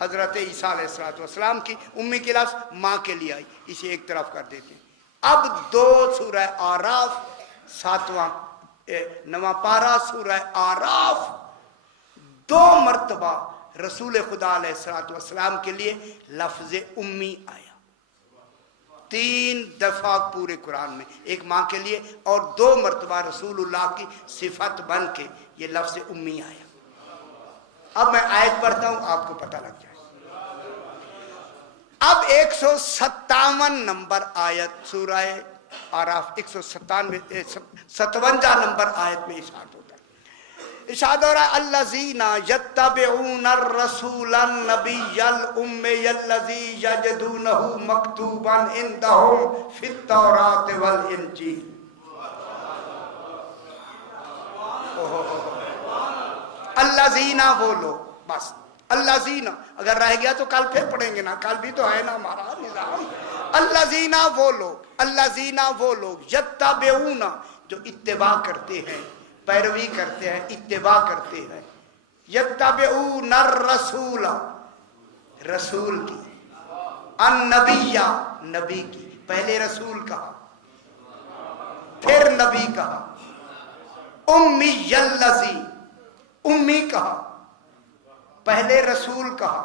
हजरत ईसा अलैहिस्सलाम की। उम्मी की लफ्ज माँ के लिए आई, इसे एक तरफ कर देते हैं। अब 2 सूरह आराफ, 7वां 9वां पारा सूरह आराफ, 2 मरतबा रसूल खुदा अलैहिस्सलाम के लिए लफ्ज उम्मी आया। 3 दफा पूरे कुरान में, एक माँ के लिए और 2 मरतबा रसूलुल्लाह की सिफत बन के ये लफ्ज उम्मी आया। अब मैं आयत पढ़ता हूं, आपको पता लग जाए। अब 157 नंबर आयत सूरह आराफ, 157 नंबर आयत में इरशाद होता है, इरशाद हो रहा है, अल्लज़ीना यत्तबिऊना रसूलन नबिय्यल उम्मियल्लज़ी यजदूनहु मक्तूबन इंदहुम फित तौरात वल इंजील। अल्लज़ीना वो लोग, बस अल्लज़ीना, अगर रह गया तो कल फिर पढ़ेंगे ना, कल भी तो है ना हमारा निजाम। अल्लज़ीना वो लोग, अल्लज़ीना वो लोग, यत्तबिऊना जो इत्तिबा करते हैं, पैरवी करते हैं, इत्तिबा करते हैं, यत्तबिऊना रसूला, रसूल की, अन्नबिया, नबी की। पहले रसूल कहा, फिर नबी कहा, उम्मियल्लज़ी, उम्मी कहा, पहले रसूल कहा,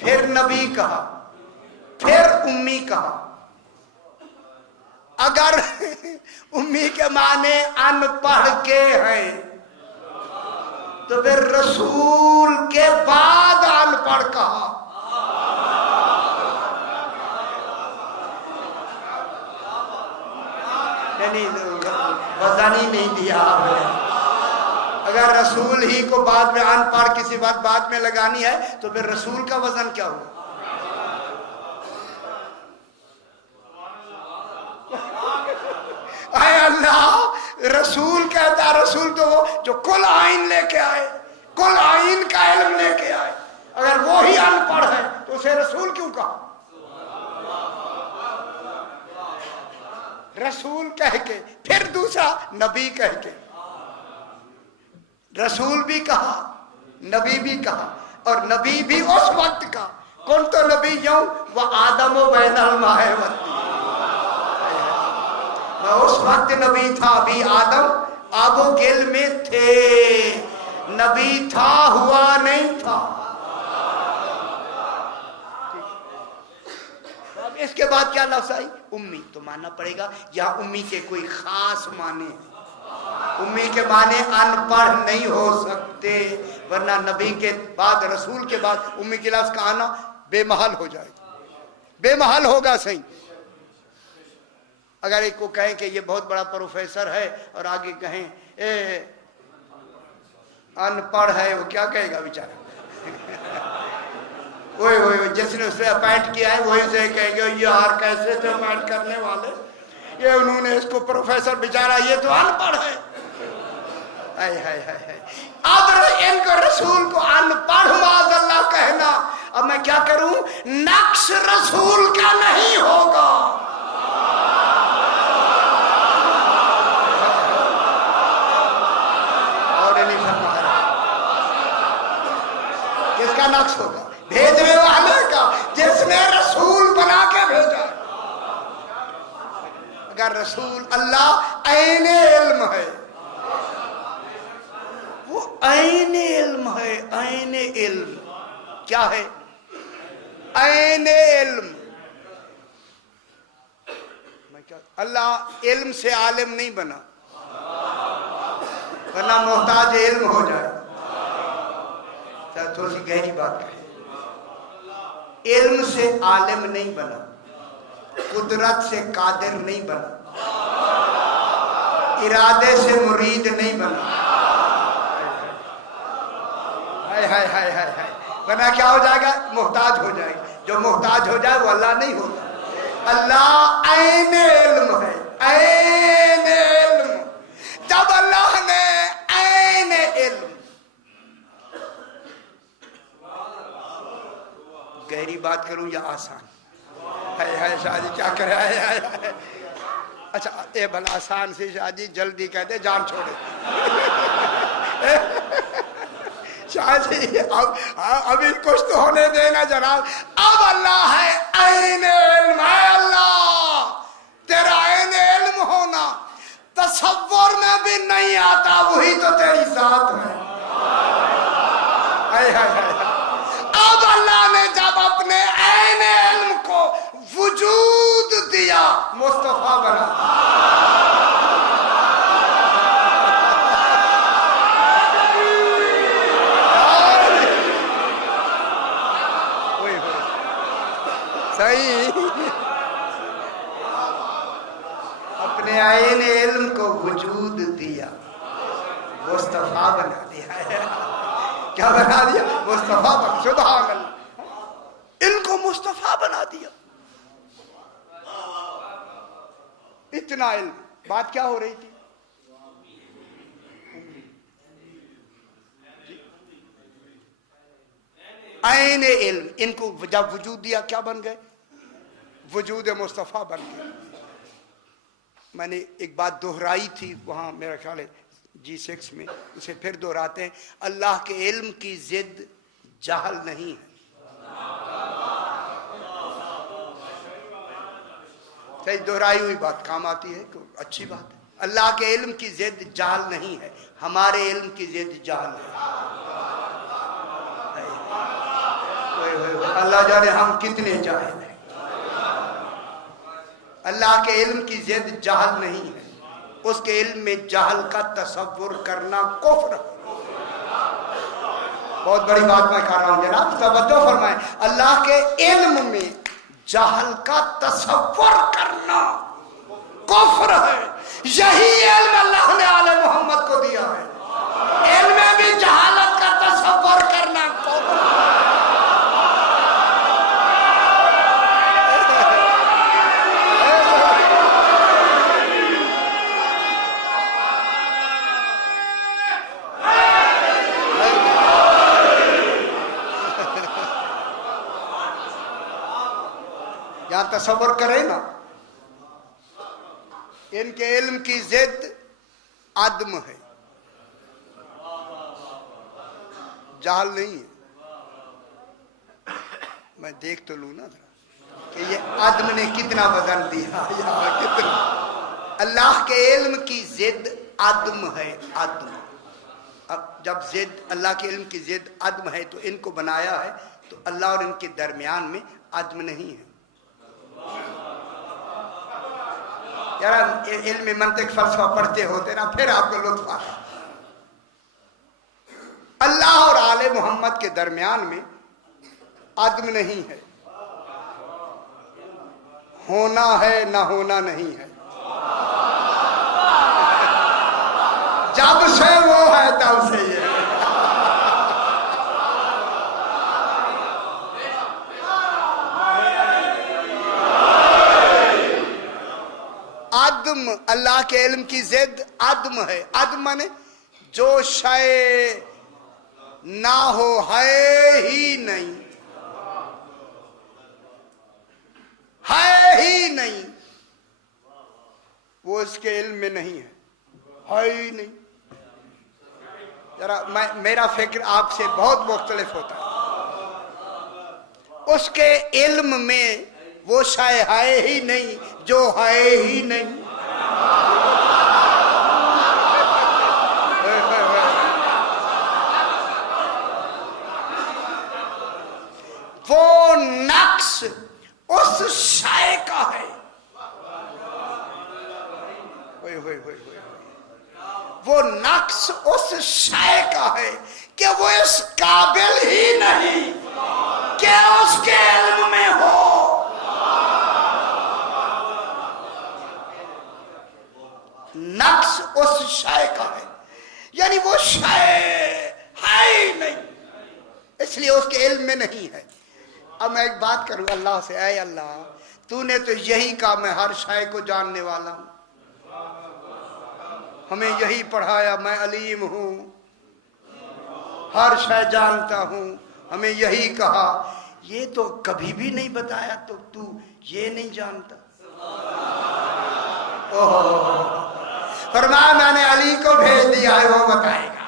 फिर नबी कहा, फिर उम्मी कहा। अगर उम्मी के माने अनपढ़ के हैं तो फिर रसूल के बाद अनपढ़ कहा। नहीं, वजन ही नहीं दिया आपने। अगर रसूल ही को बाद में अनपढ़ किसी बात बाद में लगानी है तो फिर रसूल का वजन क्या हुआ? आए अल्लाह, रसूल कहता, रसूल तो वो जो कुल आइन लेके आए, कुल आइन का इल्म लेके आए। अगर वो ही अनपढ़ है तो उसे रसूल क्यों कहा? रसूल कह के, फिर दूसरा नबी कह के। रसूल भी कहा, नबी भी कहा, और नबी भी उस वक्त का। कौन तो नबी यूं वह आदम बैनल माहे वती, मैं उस वक्त नबी था, अभी आदम आबो गिल में थे, नबी था हुआ नहीं था। अब इसके बाद क्या लफ्ज आई? उम्मी। तो मानना पड़ेगा यहाँ उम्मी के कोई खास माने हैं। उम्मी के माने अनपढ़ नहीं हो सकते, वरना नबी के बाद, रसूल के बाद उम्मी के लफ्ज का आना बेमहल हो जाएगा, बेमहल होगा। सही, अगर एक को कहें कि ये बहुत बड़ा प्रोफेसर है और आगे कहें ए अनपढ़ है, वो क्या कहेगा बेचारा? वही वही जिसने उसे अपॉइंट किया है वही से कहेंगे ये यार कैसे थे अपॉइंट करने वाले, ये उन्होंने इसको प्रोफेसर, बेचारा ये तो अनपढ़ है। हाय हाय हाय हाय। अब इनको रसूल को अनपढ़ माज़अल्लाह कहना, अब मैं क्या करूं? नक्श रसूल का नहीं होगा। और नहीं फरमा रहा किसका नक्श होगा? भेजने वाले का, जिसने रसूल बना के भेजा। अगर रसूल अल्लाह ऐने इल्म है, वो ऐने इल्म है। ऐने इल्म क्या है? ऐने इल्म। मैं क्या, अल्लाह इल्म से आलिम नहीं बना, वरना मोहताज इल्म हो जाए। थोड़ी सी गहरी बात है। इल्म से आलिम नहीं बना, कुदरत से कादिर नहीं बना, इरादे से मुरीद नहीं बना। हाय हाय हाय हाय हाय। वरना क्या हो जाएगा? मोहताज हो जाएगा। जो मोहताज हो जाए वो अल्लाह नहीं होता। अल्लाह ऐने इल्म है, ऐने इल्म। जब अल्लाह ने ऐने इल्म, गहरी बात करूं या आसान? है शादी क्या करे? है। अच्छा ए भला आसान से शादी जल्दी कहते जान छोड़े। शादी अभी कुछ तो होने देना जनाब। अब अल्लाह है ऐने इल्म है। अल्लाह तेरा ऐने इल्म होना तसव्वुर में भी नहीं आता, वही तो तेरी जात है। हाय हाय हाय। अब अल्लाह ने जब अपने ऐने इल्म को वजूद दिया, मुस्तफा बना। सही, अपने ऐने इल्म को वजूद दिया, मुस्तफा बना दिया। क्या बना दिया? मुस्तफा बना। सुभान अल्लाह, इनको मुस्तफा बना दिया। इतना इल्म। बात क्या हो रही थी? ऐने इल्म, इनको जब वजूद दिया क्या बन गए? वजूद मुस्तफा बन गए। मैंने एक बात दोहराई थी वहां, मेरा ख्याल है G6 में, उसे फिर दोहराते हैं। अल्लाह के इल्म की जिद जाहल नहीं है। सही दोहराई हुई बात काम आती है, अच्छी बात है। अल्लाह के इल्म की जिद जाहल नहीं है, हमारे इल्म की जिद जाहल है। अल्लाह जाने हम कितने जाहिल हैं। अल्लाह के इल्म की जिद जाहल नहीं है, उसके इल्म में जाहल का तसव्वुर करना कुफ्र। बहुत बड़ी बात मैं कर रहा हूं जनाब, तवज्जो फरमाएं। अल्लाह के इल्म में जाहल का तसव्वुर करना कुफ्र है। यही इल्म अल्लाह ने आले मोहम्मद को दिया है। इल्म में भी जहालत का तसव्वुर करना कुफ्र है। तसव्वुर करे ना, ان کے علم کی ضد عدم ہے، جہل نہیں ہے۔ میں دیکھ تو لوں نا کہ یہ عدم نے کتنا وزن دیا، کتنا۔ اللہ کے علم کی ضد عدم ہے، عدم۔ اب جب ضد اللہ کے علم کی ضد عدم ہے تو ان کو بنایا ہے، تو اللہ اور ان کے درمیان میں عدم نہیں ہے۔ یار علم منطق فلسفہ پڑھتے ہوتے نا پھر آپ کو لطف آتا۔ اللہ اور آل محمد کے درمیان میں عدم نہیں ہے، ہونا ہے نہ ہونا نہیں ہے، جب سے وہ ہے تب سے یہ ہے۔ عدم اللہ کے علم کی ضد عدم ہے، عدم نے جو شے نہ ہو ہے ہی نہیں، ہے ہی نہیں، وہ اس کے علم میں نہیں ہے ہی نہیں۔ ذرا میرا فکر آپ سے بہت مختلف ہوتا ہے۔ اس کے علم میں وہ شے ہے ہی نہیں جو ہے ہی نہیں۔ وہ نقص اس شے کا ہے، وہ نقص اس شے کا ہے کہ وہ اس قابل ہی نہیں کہ اس کے علم میں ہو۔ نقص اس شے کا ہے، یعنی وہ شے ہے ہی نہیں، اس لیے اس کے علم میں نہیں ہے۔ اب میں ایک بات کروں اللہ سے، اے اللہ تو نے تو یہی کہا میں ہر شے کو جاننے والا ہوں، ہمیں یہی پڑھایا میں علیم ہوں، ہر شے جانتا ہوں، ہمیں یہی کہا، یہ تو کبھی بھی نہیں بتایا تو تو یہ نہیں جانتا۔ فرمایا میں نے علی کو بھیج دیا ہے وہ بتائے گا۔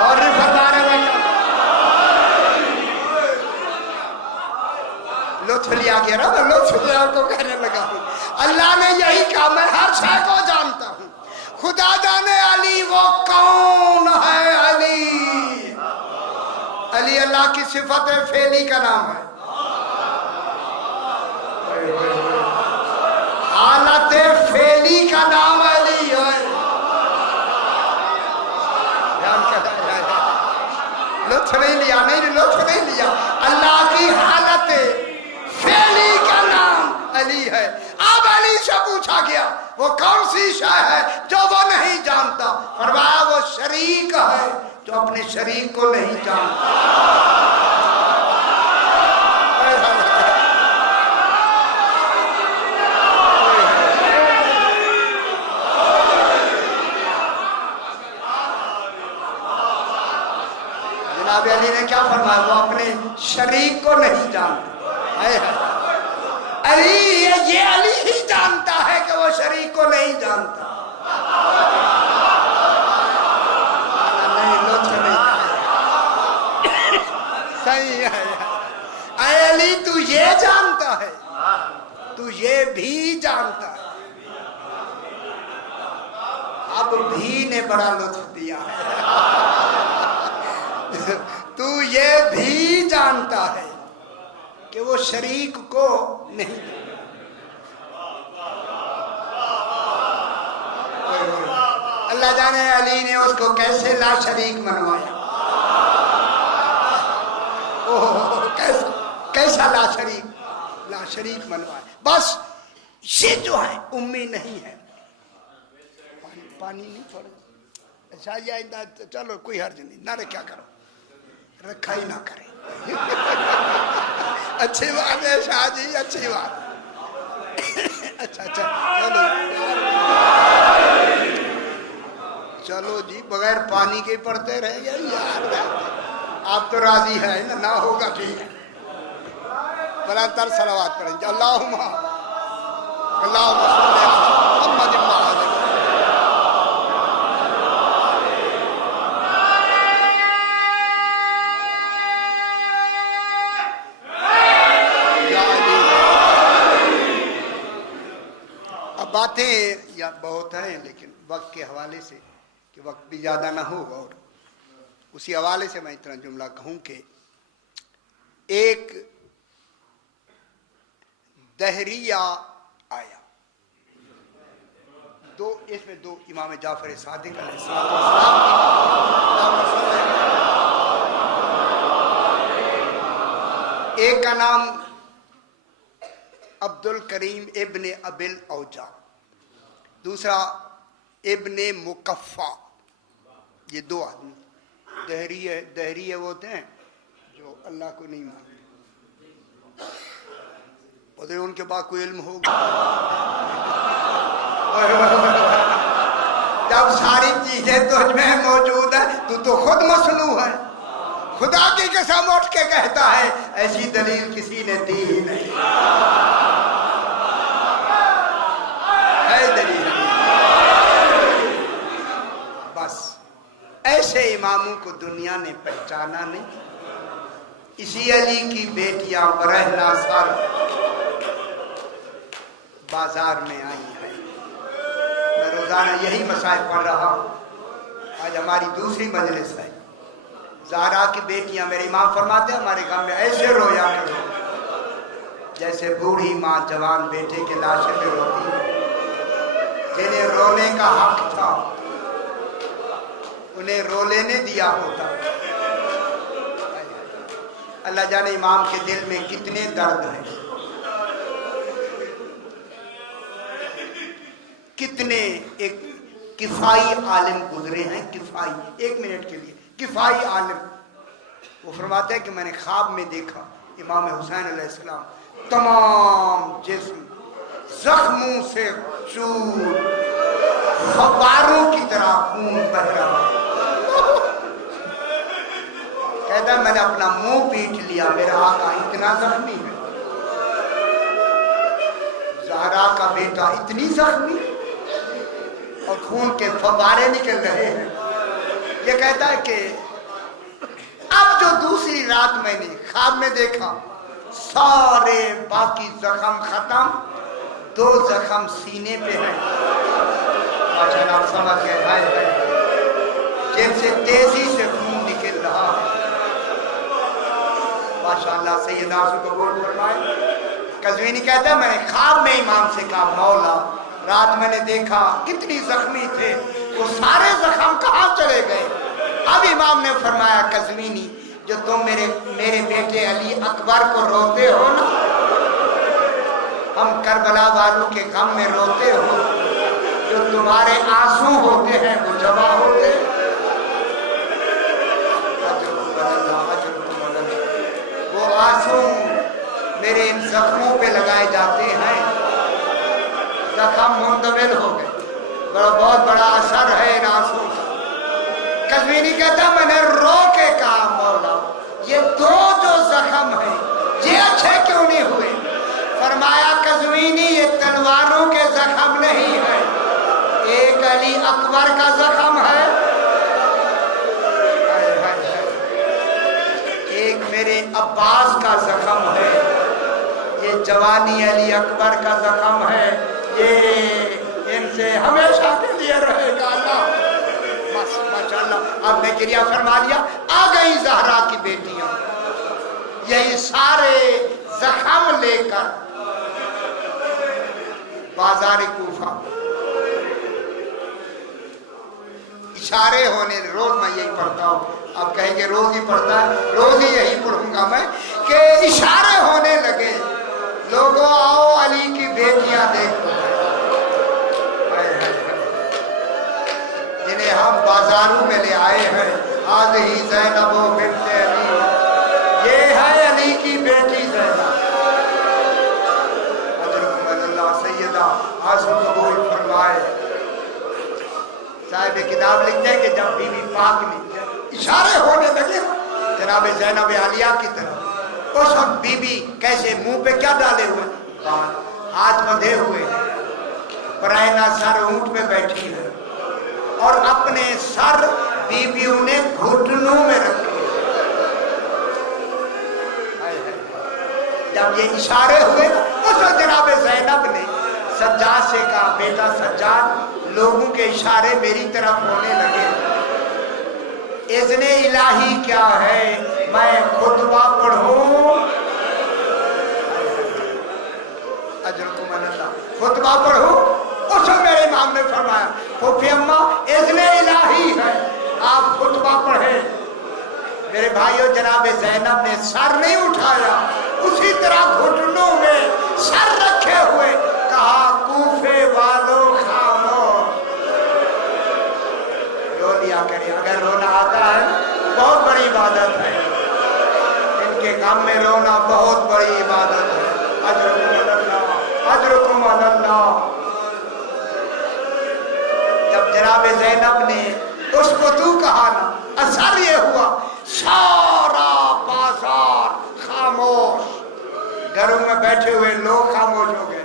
اور نہیں فرمانے میں لطف لیا گیا نا، لطف لیا کو کہنے لگا ہوں اللہ نے یہی کہا میں ہر شے کو جانتا ہوں۔ خدا جانے علی وہ کون ہے؟ علی، علی اللہ کی صفت فعلی کا نام ہے، حالت فعلی کا نام علی ہے۔ لطف نہیں لیا، نہیں لطف نہیں لیا، اللہ کی حالت فعلی کا نام علی ہے۔ اب علی سے پوچھا گیا وہ کون سی شے ہے جو وہ نہیں جانتا؟ فرمایا وہ شریک ہے جو اپنے شریک کو نہیں جانتا۔ جناب علی نے کیا فرمایا؟ وہ اپنے شریک کو نہیں جانتا۔ علی یہ علی ہی جانتا ہے کہ وہ شریک کو نہیں جانتا۔ نہیں لطف نہیں، صحیح ہے۔ اے علی تو یہ جانتا ہے، تو یہ بھی جانتا ہے۔ اب بھی نے بڑا لطف دیا ہے، تو یہ بھی جانتا ہے کہ وہ شریک کو نہیں۔ اللہ جانے علی نے اس کو کیسے لا شریک منوایا، کیسا لا شریک منوایا۔ بس یہ جو ہے امی نہیں ہے، پانی نہیں چھوڑے اچھا یہ چلو کوئی حرج نہیں، نہ کیا کرو رکھا ہی نہ کرے۔ اچھی بات ہے شاہ جی، اچھی بات۔ اچھا چلو جی بغیر پانی کے پڑھتے رہ گئے یار، آپ تو راضی ہے نہ ہوگا ٹھیک ہے۔ بلا تر صلوات پڑھیں گے، اللہم اللہم صلی علی محمد وعلی باتیں یا بہت ہیں لیکن وقت کے حوالے سے کہ وقت بھی زیادہ نہ ہو، اور اسی حوالے سے میں اتنا جملہ کہوں کہ ایک دہریہ آیا، اس میں دو امام جعفر صادق علیہ السلام کی، ایک کا نام عبد الکریم ابن ابل اوجا، دوسرا ابن مکفہ، یہ دو آدمی دہریہ وہ ہوتے ہیں جو اللہ کو نہیں مانتے، پتہ ان کے پاس کوئی علم ہوگا جب ساری چیزیں تجھ میں موجود ہیں تو خود مصنوع ہے، خدا کی قسم اٹھ کے کہتا ہے ایسی دلیل کسی نے دی ہی نہیں، ہے دلیل۔ بس ایسے اماموں کو دنیا نے پہچانا نہیں، اسی علی کی بیٹیاں برہنہ سر بازار میں آئی ہیں۔ میں روزانہ یہی مسائل پڑھ رہا ہوں، آج ہماری دوسری مجلس ہے، زہرا کی بیٹیاں، میرے امام فرماتے ہیں ہمارے گھر میں ایسے رویا کرو جیسے بوڑھی ماں جوان بیٹے کے لاشے پہ روتی ہے، جنہیں رونے کا حق تھا انہیں رو لینے دیا ہوتا۔ اللہ جانے امام کے دل میں کتنے درد ہیں، کتنے ایک کفائی عالم گزرے ہیں، کفائی، ایک منٹ کے لیے کفائی عالم، وہ فرماتے ہیں کہ میں نے خواب میں دیکھا امام حسین علیہ السلام تمام جسم زخموں سے چور فواروں کی طرح خون بہ رہا، کہتا ہے میں نے اپنا منہ پیٹ لیا، میرا آقا اتنا زخمی ہے، زہرا کا بیٹا اتنی زخمی اور خون کے فوارے نکل رہے ہیں۔ یہ کہتا ہے کہ اب جو دوسری رات میں نے خواب میں دیکھا سارے باقی زخم ختم، دو زخم سینے پہ ہیں، ماشاء اللہ سمجھ گئے، ہے جن سے تیزی سے خون نکل رہا ہے، ماشاءاللہ سیدنا کو قبول فرمائے۔ قزوینی کہتا ہے میں نے خواب میں امام سے کہا مولا رات میں نے دیکھا کتنی زخمی تھے، وہ سارے زخم کہاں چلے گئے؟ اب امام نے فرمایا قزوینی جو تم میرے بیٹے علی اکبر کو روتے ہو نا، ہم کربلا والوں کے غم میں روتے ہو، جو تمہارے آنسو ہوتے ہیں وہ جمع ہوتے ہیں، وہ آنسو میرے ان زخموں پہ لگائے جاتے ہیں، زخم مندمل ہو گئے، بہت بڑا اثر ہے ان آنسو کا۔ قزوینی کہتا میں نے رو کے کہا مولا یہ دو جو زخم ہیں یہ اچھے کیوں نہیں ہوئے؟ فرمایا قزوینی یہ تلواروں کے زخم نہیں ہے، ایک علی اکبر کا زخم ہے، ایک میرے عباس کا زخم ہے، یہ جوانی علی اکبر کا زخم ہے، یہ ان سے ہمیشہ کے لیے رہے گا اللہ۔ بس ماشاءاللہ اب نے گریہ فرما لیا، آ گئی زہرا کی بیٹیاں، یہی سارے زخم لے کر بازار کوفہ، اشارے ہونے، روز میں یہی پڑھتا ہوں، آپ کہیں گے روز ہی پڑھتا ہے، روز ہی یہی پڑھوں گا میں، کہ اشارے ہونے لگے لوگوں آؤ علی کی بیٹیاں دیکھو، جنہیں ہم بازاروں میں لے آئے ہیں، آج ہی زینب بنت علی، یہ ہے علی کی بیٹی زینب، حضرت اللہ سیدہ آسو قبول فرمائے۔ صاحب کتاب لکھتے ہیں کہ جب بی بی پاک نے اشارے ہونے لگے جناب زینب عالیہ کی طرف، اس وقت بی بی کیسے منہ پہ کیا ڈالے ہوئے، ہاتھ بندھے ہوئے، बरैना सर ऊंट पे बैठी है और अपने सर बीवियों ने घुटनों में रखे। जब ये इशारे हुए उस वक्त जनाब ज़ैनब ने सज्जाद से कहा, बेटा सज्जाद, लोगों के इशारे मेरी तरफ होने लगे, इज़्ने इलाही क्या है, मैं खुतबा पढ़ूं? अजरकुम अल्लाह, खुतबा पढ़ूं? उस वक्त मेरे इमाम ने फरमाया, फूफी अम्मा इज़्ने इलाही है, आप खुतबा पढ़े। मेरे भाइयों, जनाब ज़ैनब ने सर नहीं उठाया, उसी तरह घुटनों में सर रखे हुए कहा, कूफे वालों खामोश। रो लिया करिए, अगर रोना आता है बहुत बड़ी इबादत है, इनके काम में रोना बहुत बड़ी इबादत है। अजरुकुम अल्लाह, अजरुकुम अल्लाह। जब जनाब ज़ैनब ने उसको तू कहा ना, असर ये हुआ सारा बाजार खामोश, घरों में बैठे हुए लोग खामोश हो गए,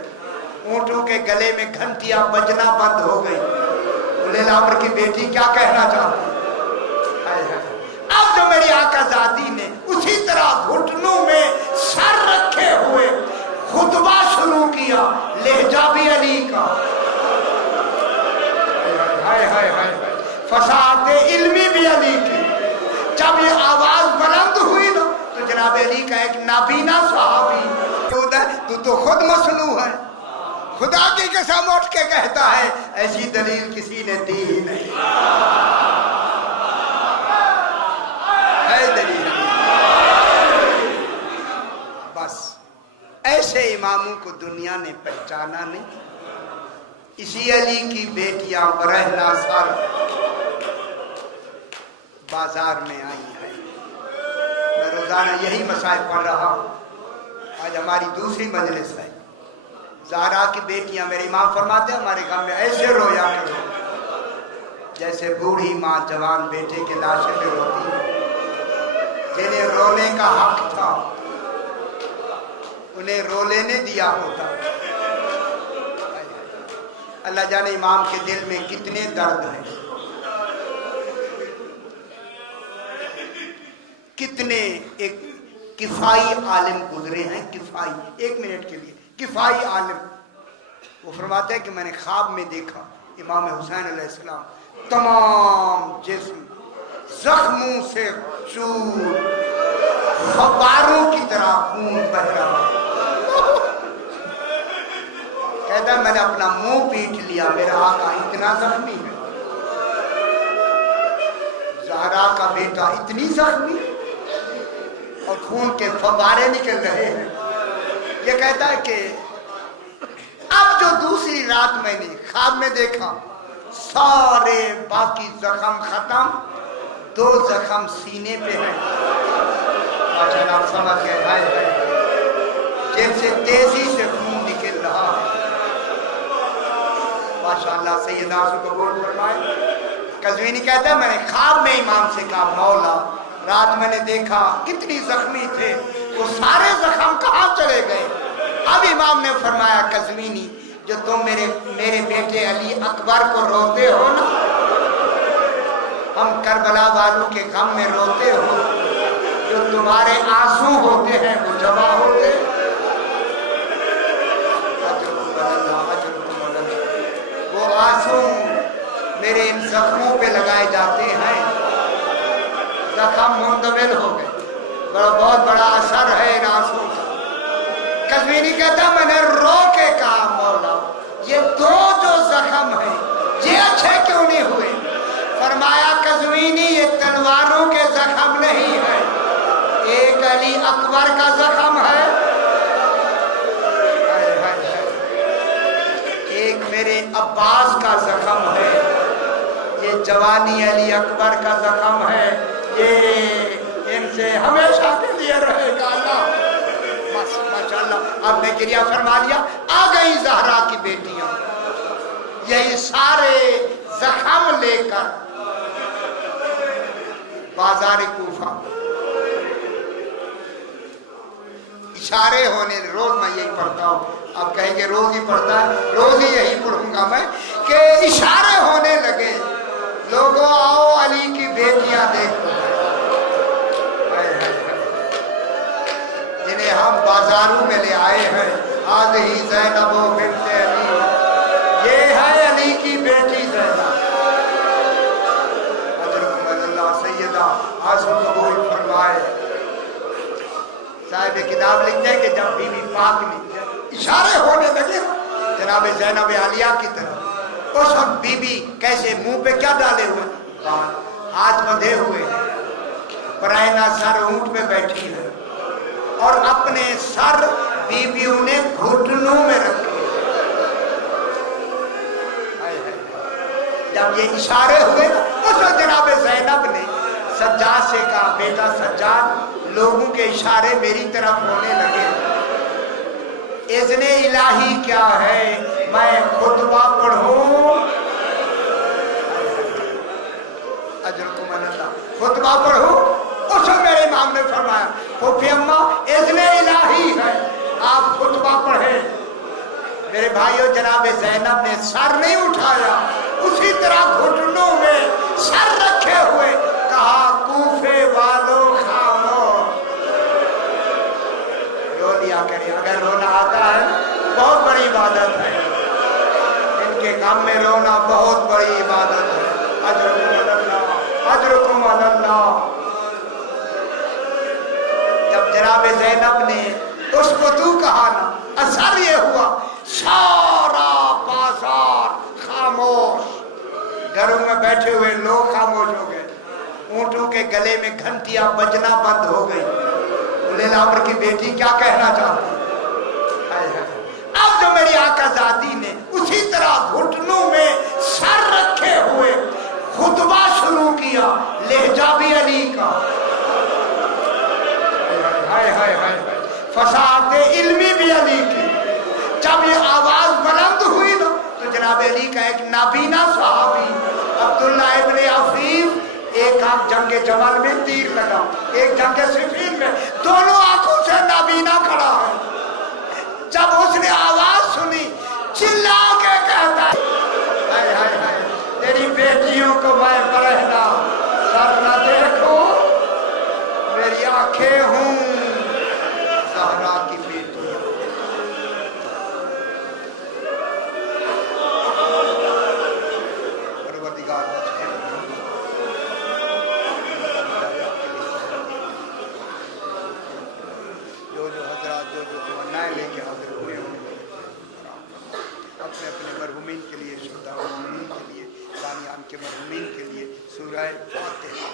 ऊंटों के गले में घंटियां बजना बंद हो गई। उलेल अम्र की बेटी क्या कहना चाहती? अब जो मेरी आकाज़ादी ने उसी तरह घुटनों में सर रखे हुए खुतबा शुरू किया, लहजा भी अली का, हाय हाय हाय, फसाद इल्मी भी अली की। जब ये आवाज बुलंद हुई ना तो जनाब अली का एक नाबीना सहाबी, तू तो खुद मसलू है, खुदा की कसम उठ के कहता है, ऐसी दलील किसी ने दी ही नहीं है दलील। बस ऐसे इमामों को दुनिया ने पहचाना नहीं। इसी अली की बेटियां बरहना सर बाजार में आई है। मैं रोजाना यही मसाइल पढ़ रहा हूँ। आज हमारी दूसरी मजलिस है। ज़हरा की बेटियां, मेरे इमाम फरमाते हैं, हमारे घर में ऐसे रोया करो जैसे बूढ़ी माँ जवान बेटे के लाशे पे रोती है। जिन्हें रोने का हक था उन्हें रो लेने दिया होता। अल्लाह जाने इमाम के दिल में कितने दर्द हैं, कितने एक किफाई आलिम गुजरे हैं, किफाई, एक मिनट के लिए किफाई आलिम। वो फरमाते हैं कि मैंने ख्वाब में देखा इमाम हुसैन अलैहिस्सलाम तमाम जिस्म जख्मों से चूर, फव्वारों की तरह खून बह रहा। कहता है मैंने अपना मुंह पीट लिया, मेरा आका इतना जख्मी है, ज़हरा का बेटा इतनी जख्मी और खून के फव्वारे निकल रहे हैं। ये कहता है कि अब जो दूसरी रात मैंने ख्वाब में देखा, सारे बाकी जख्म खत्म, दो जख्म सीने पे हैं। अच्छा आप समझ गए, हाय हाय, जैसे तेजी से खून निकल रहा है। माशाअल्लाह सैयद आसू कबूल फरमाए। कज़वीनी कहता है मैंने ख्वाब में इमाम से कहा, मौला रात मैंने देखा कितनी जख्मी थे, वो सारे जख्म कहाँ चले गए? अब इमाम ने फरमाया, कज़वीनी जो तुम मेरे बेटे अली अकबर को रोते हो ना, हम करबला वालों के गम में रोते हो, जो तुम्हारे आंसू होते हैं वो जमा होते। वो आंसू मेरे इन जख्मों पे लगाए जाते हैं, जख्म मुंतमिल हो गए, बहुत बड़ा असर है इन आंसू का। कज़वीनी कहता मैंने रो के कहा, मौला ये दो जो जख्म है ये अच्छे क्यों नहीं हुए? फरमाया कज़वीनी ये तलवारों के जख्म नहीं है, एक अली अकबर का जख्म है, एक मेरे अब्बास का जख्म है, ये जवानी अली अकबर का जख्म है, ये इनसे हमेशा के लिए रहेगा। अल्लाह बस माशाअल्लाह, अब ने क्रिया फरमा लिया। आ गई ज़हरा की बेटियां, यही सारे जख्म लेकर बाजार कूफा, इशारे होने, रोज मैं यही पढ़ता हूँ, आप कहेंगे रोज ही पढ़ता है, रोज ही यही पढ़ूंगा नाम है कि इशारे होने लगे, लोगों आओ अली की बेटियां देखो, जिन्हें हम बाजारों में ले आए हैं। आज ही ज़ैनब बिन्त अली, ये है अली की बेटी ज़ैनब। अल्लाह सैयदा आंसू कबूल फरमाए। साहिब किताब लिखते हैं कि जब बीवी पाक ने इशारे होने लगे जनाब ज़ैनब आलिया की तरफ, उस वक्त बीबी कैसे मुंह पे क्या डाले हुए, हाथ बंधे हुए, परायना सर ऊंट में बैठी है और अपने सर बीबियों ने घुटनों में रखे। जब ये इशारे हुए उस वक्त जनाब ज़ैनब ने सज्जाद से कहा, बेटा सज्जाद, लोगों के इशारे मेरी तरफ होने लगे, इज़्ने इलाही क्या है, मैं खुतबा पढ़ूं? अजरकुम अल्लाह, खुतबा पढ़ूं? उस वक्त मेरे इमाम ने फरमाया, फूफी अम्मा इज़्ने इलाही है, आप खुतबा पढ़े। मेरे भाइयों, जनाब ज़ैनब ने सर नहीं उठाया, उसी तरह घुटनों में सर रखे हुए कहा, कूफे वालों खामोश। रो लिया करिए, अगर रोना आता है बहुत बड़ी इबादत है, इनके काम में रोना बहुत बड़ी इबादत है। अजरुकुम अल्लाह, अजरुकुम अल्लाह। जब जनाब ज़ैनब ने उसको तू कहा ना, असर ये हुआ सारा बाजार खामोश, घरों में बैठे हुए लोग खामोश हो गए, ऊंटों के गले में घंटियां बजना बंद हो गई। उलेल अम्र की बेटी क्या कहना चाहती है? अब जो मेरी आकाज़ादी ने उसी तरह घुटनों में सर रखे हुए खुतबा शुरू किया, लहजा भी अली का, हाय हाय हाय, फसाद इल्मी भी अली की। जब ये आवाज बुलंद हुई ना तो जनाब अली का एक नाबीना सहाबी अब्दुल्ला इब्ने अफीफ, एक आंख जंगे जमल में तीर लगा, एक जंगे सिफीन में, दोनों आंखों से नाबीना खड़ा है। जब उसने आवाज सुनी चिल्ला के कहता है, हाय हाय हाय, तेरी बेटियों को मैं बरहना सर न देखो, मेरी आंखें हूं ज़हरा की बेटी। जो हजरात जो तमन्नाएं लेके हाजिर हुए होंगे अपने अपने मरहुमीन के लिए, शुदा मरहुमीन के लिए, दानियान के मरहुमीन के लिए सूरह फातिहा।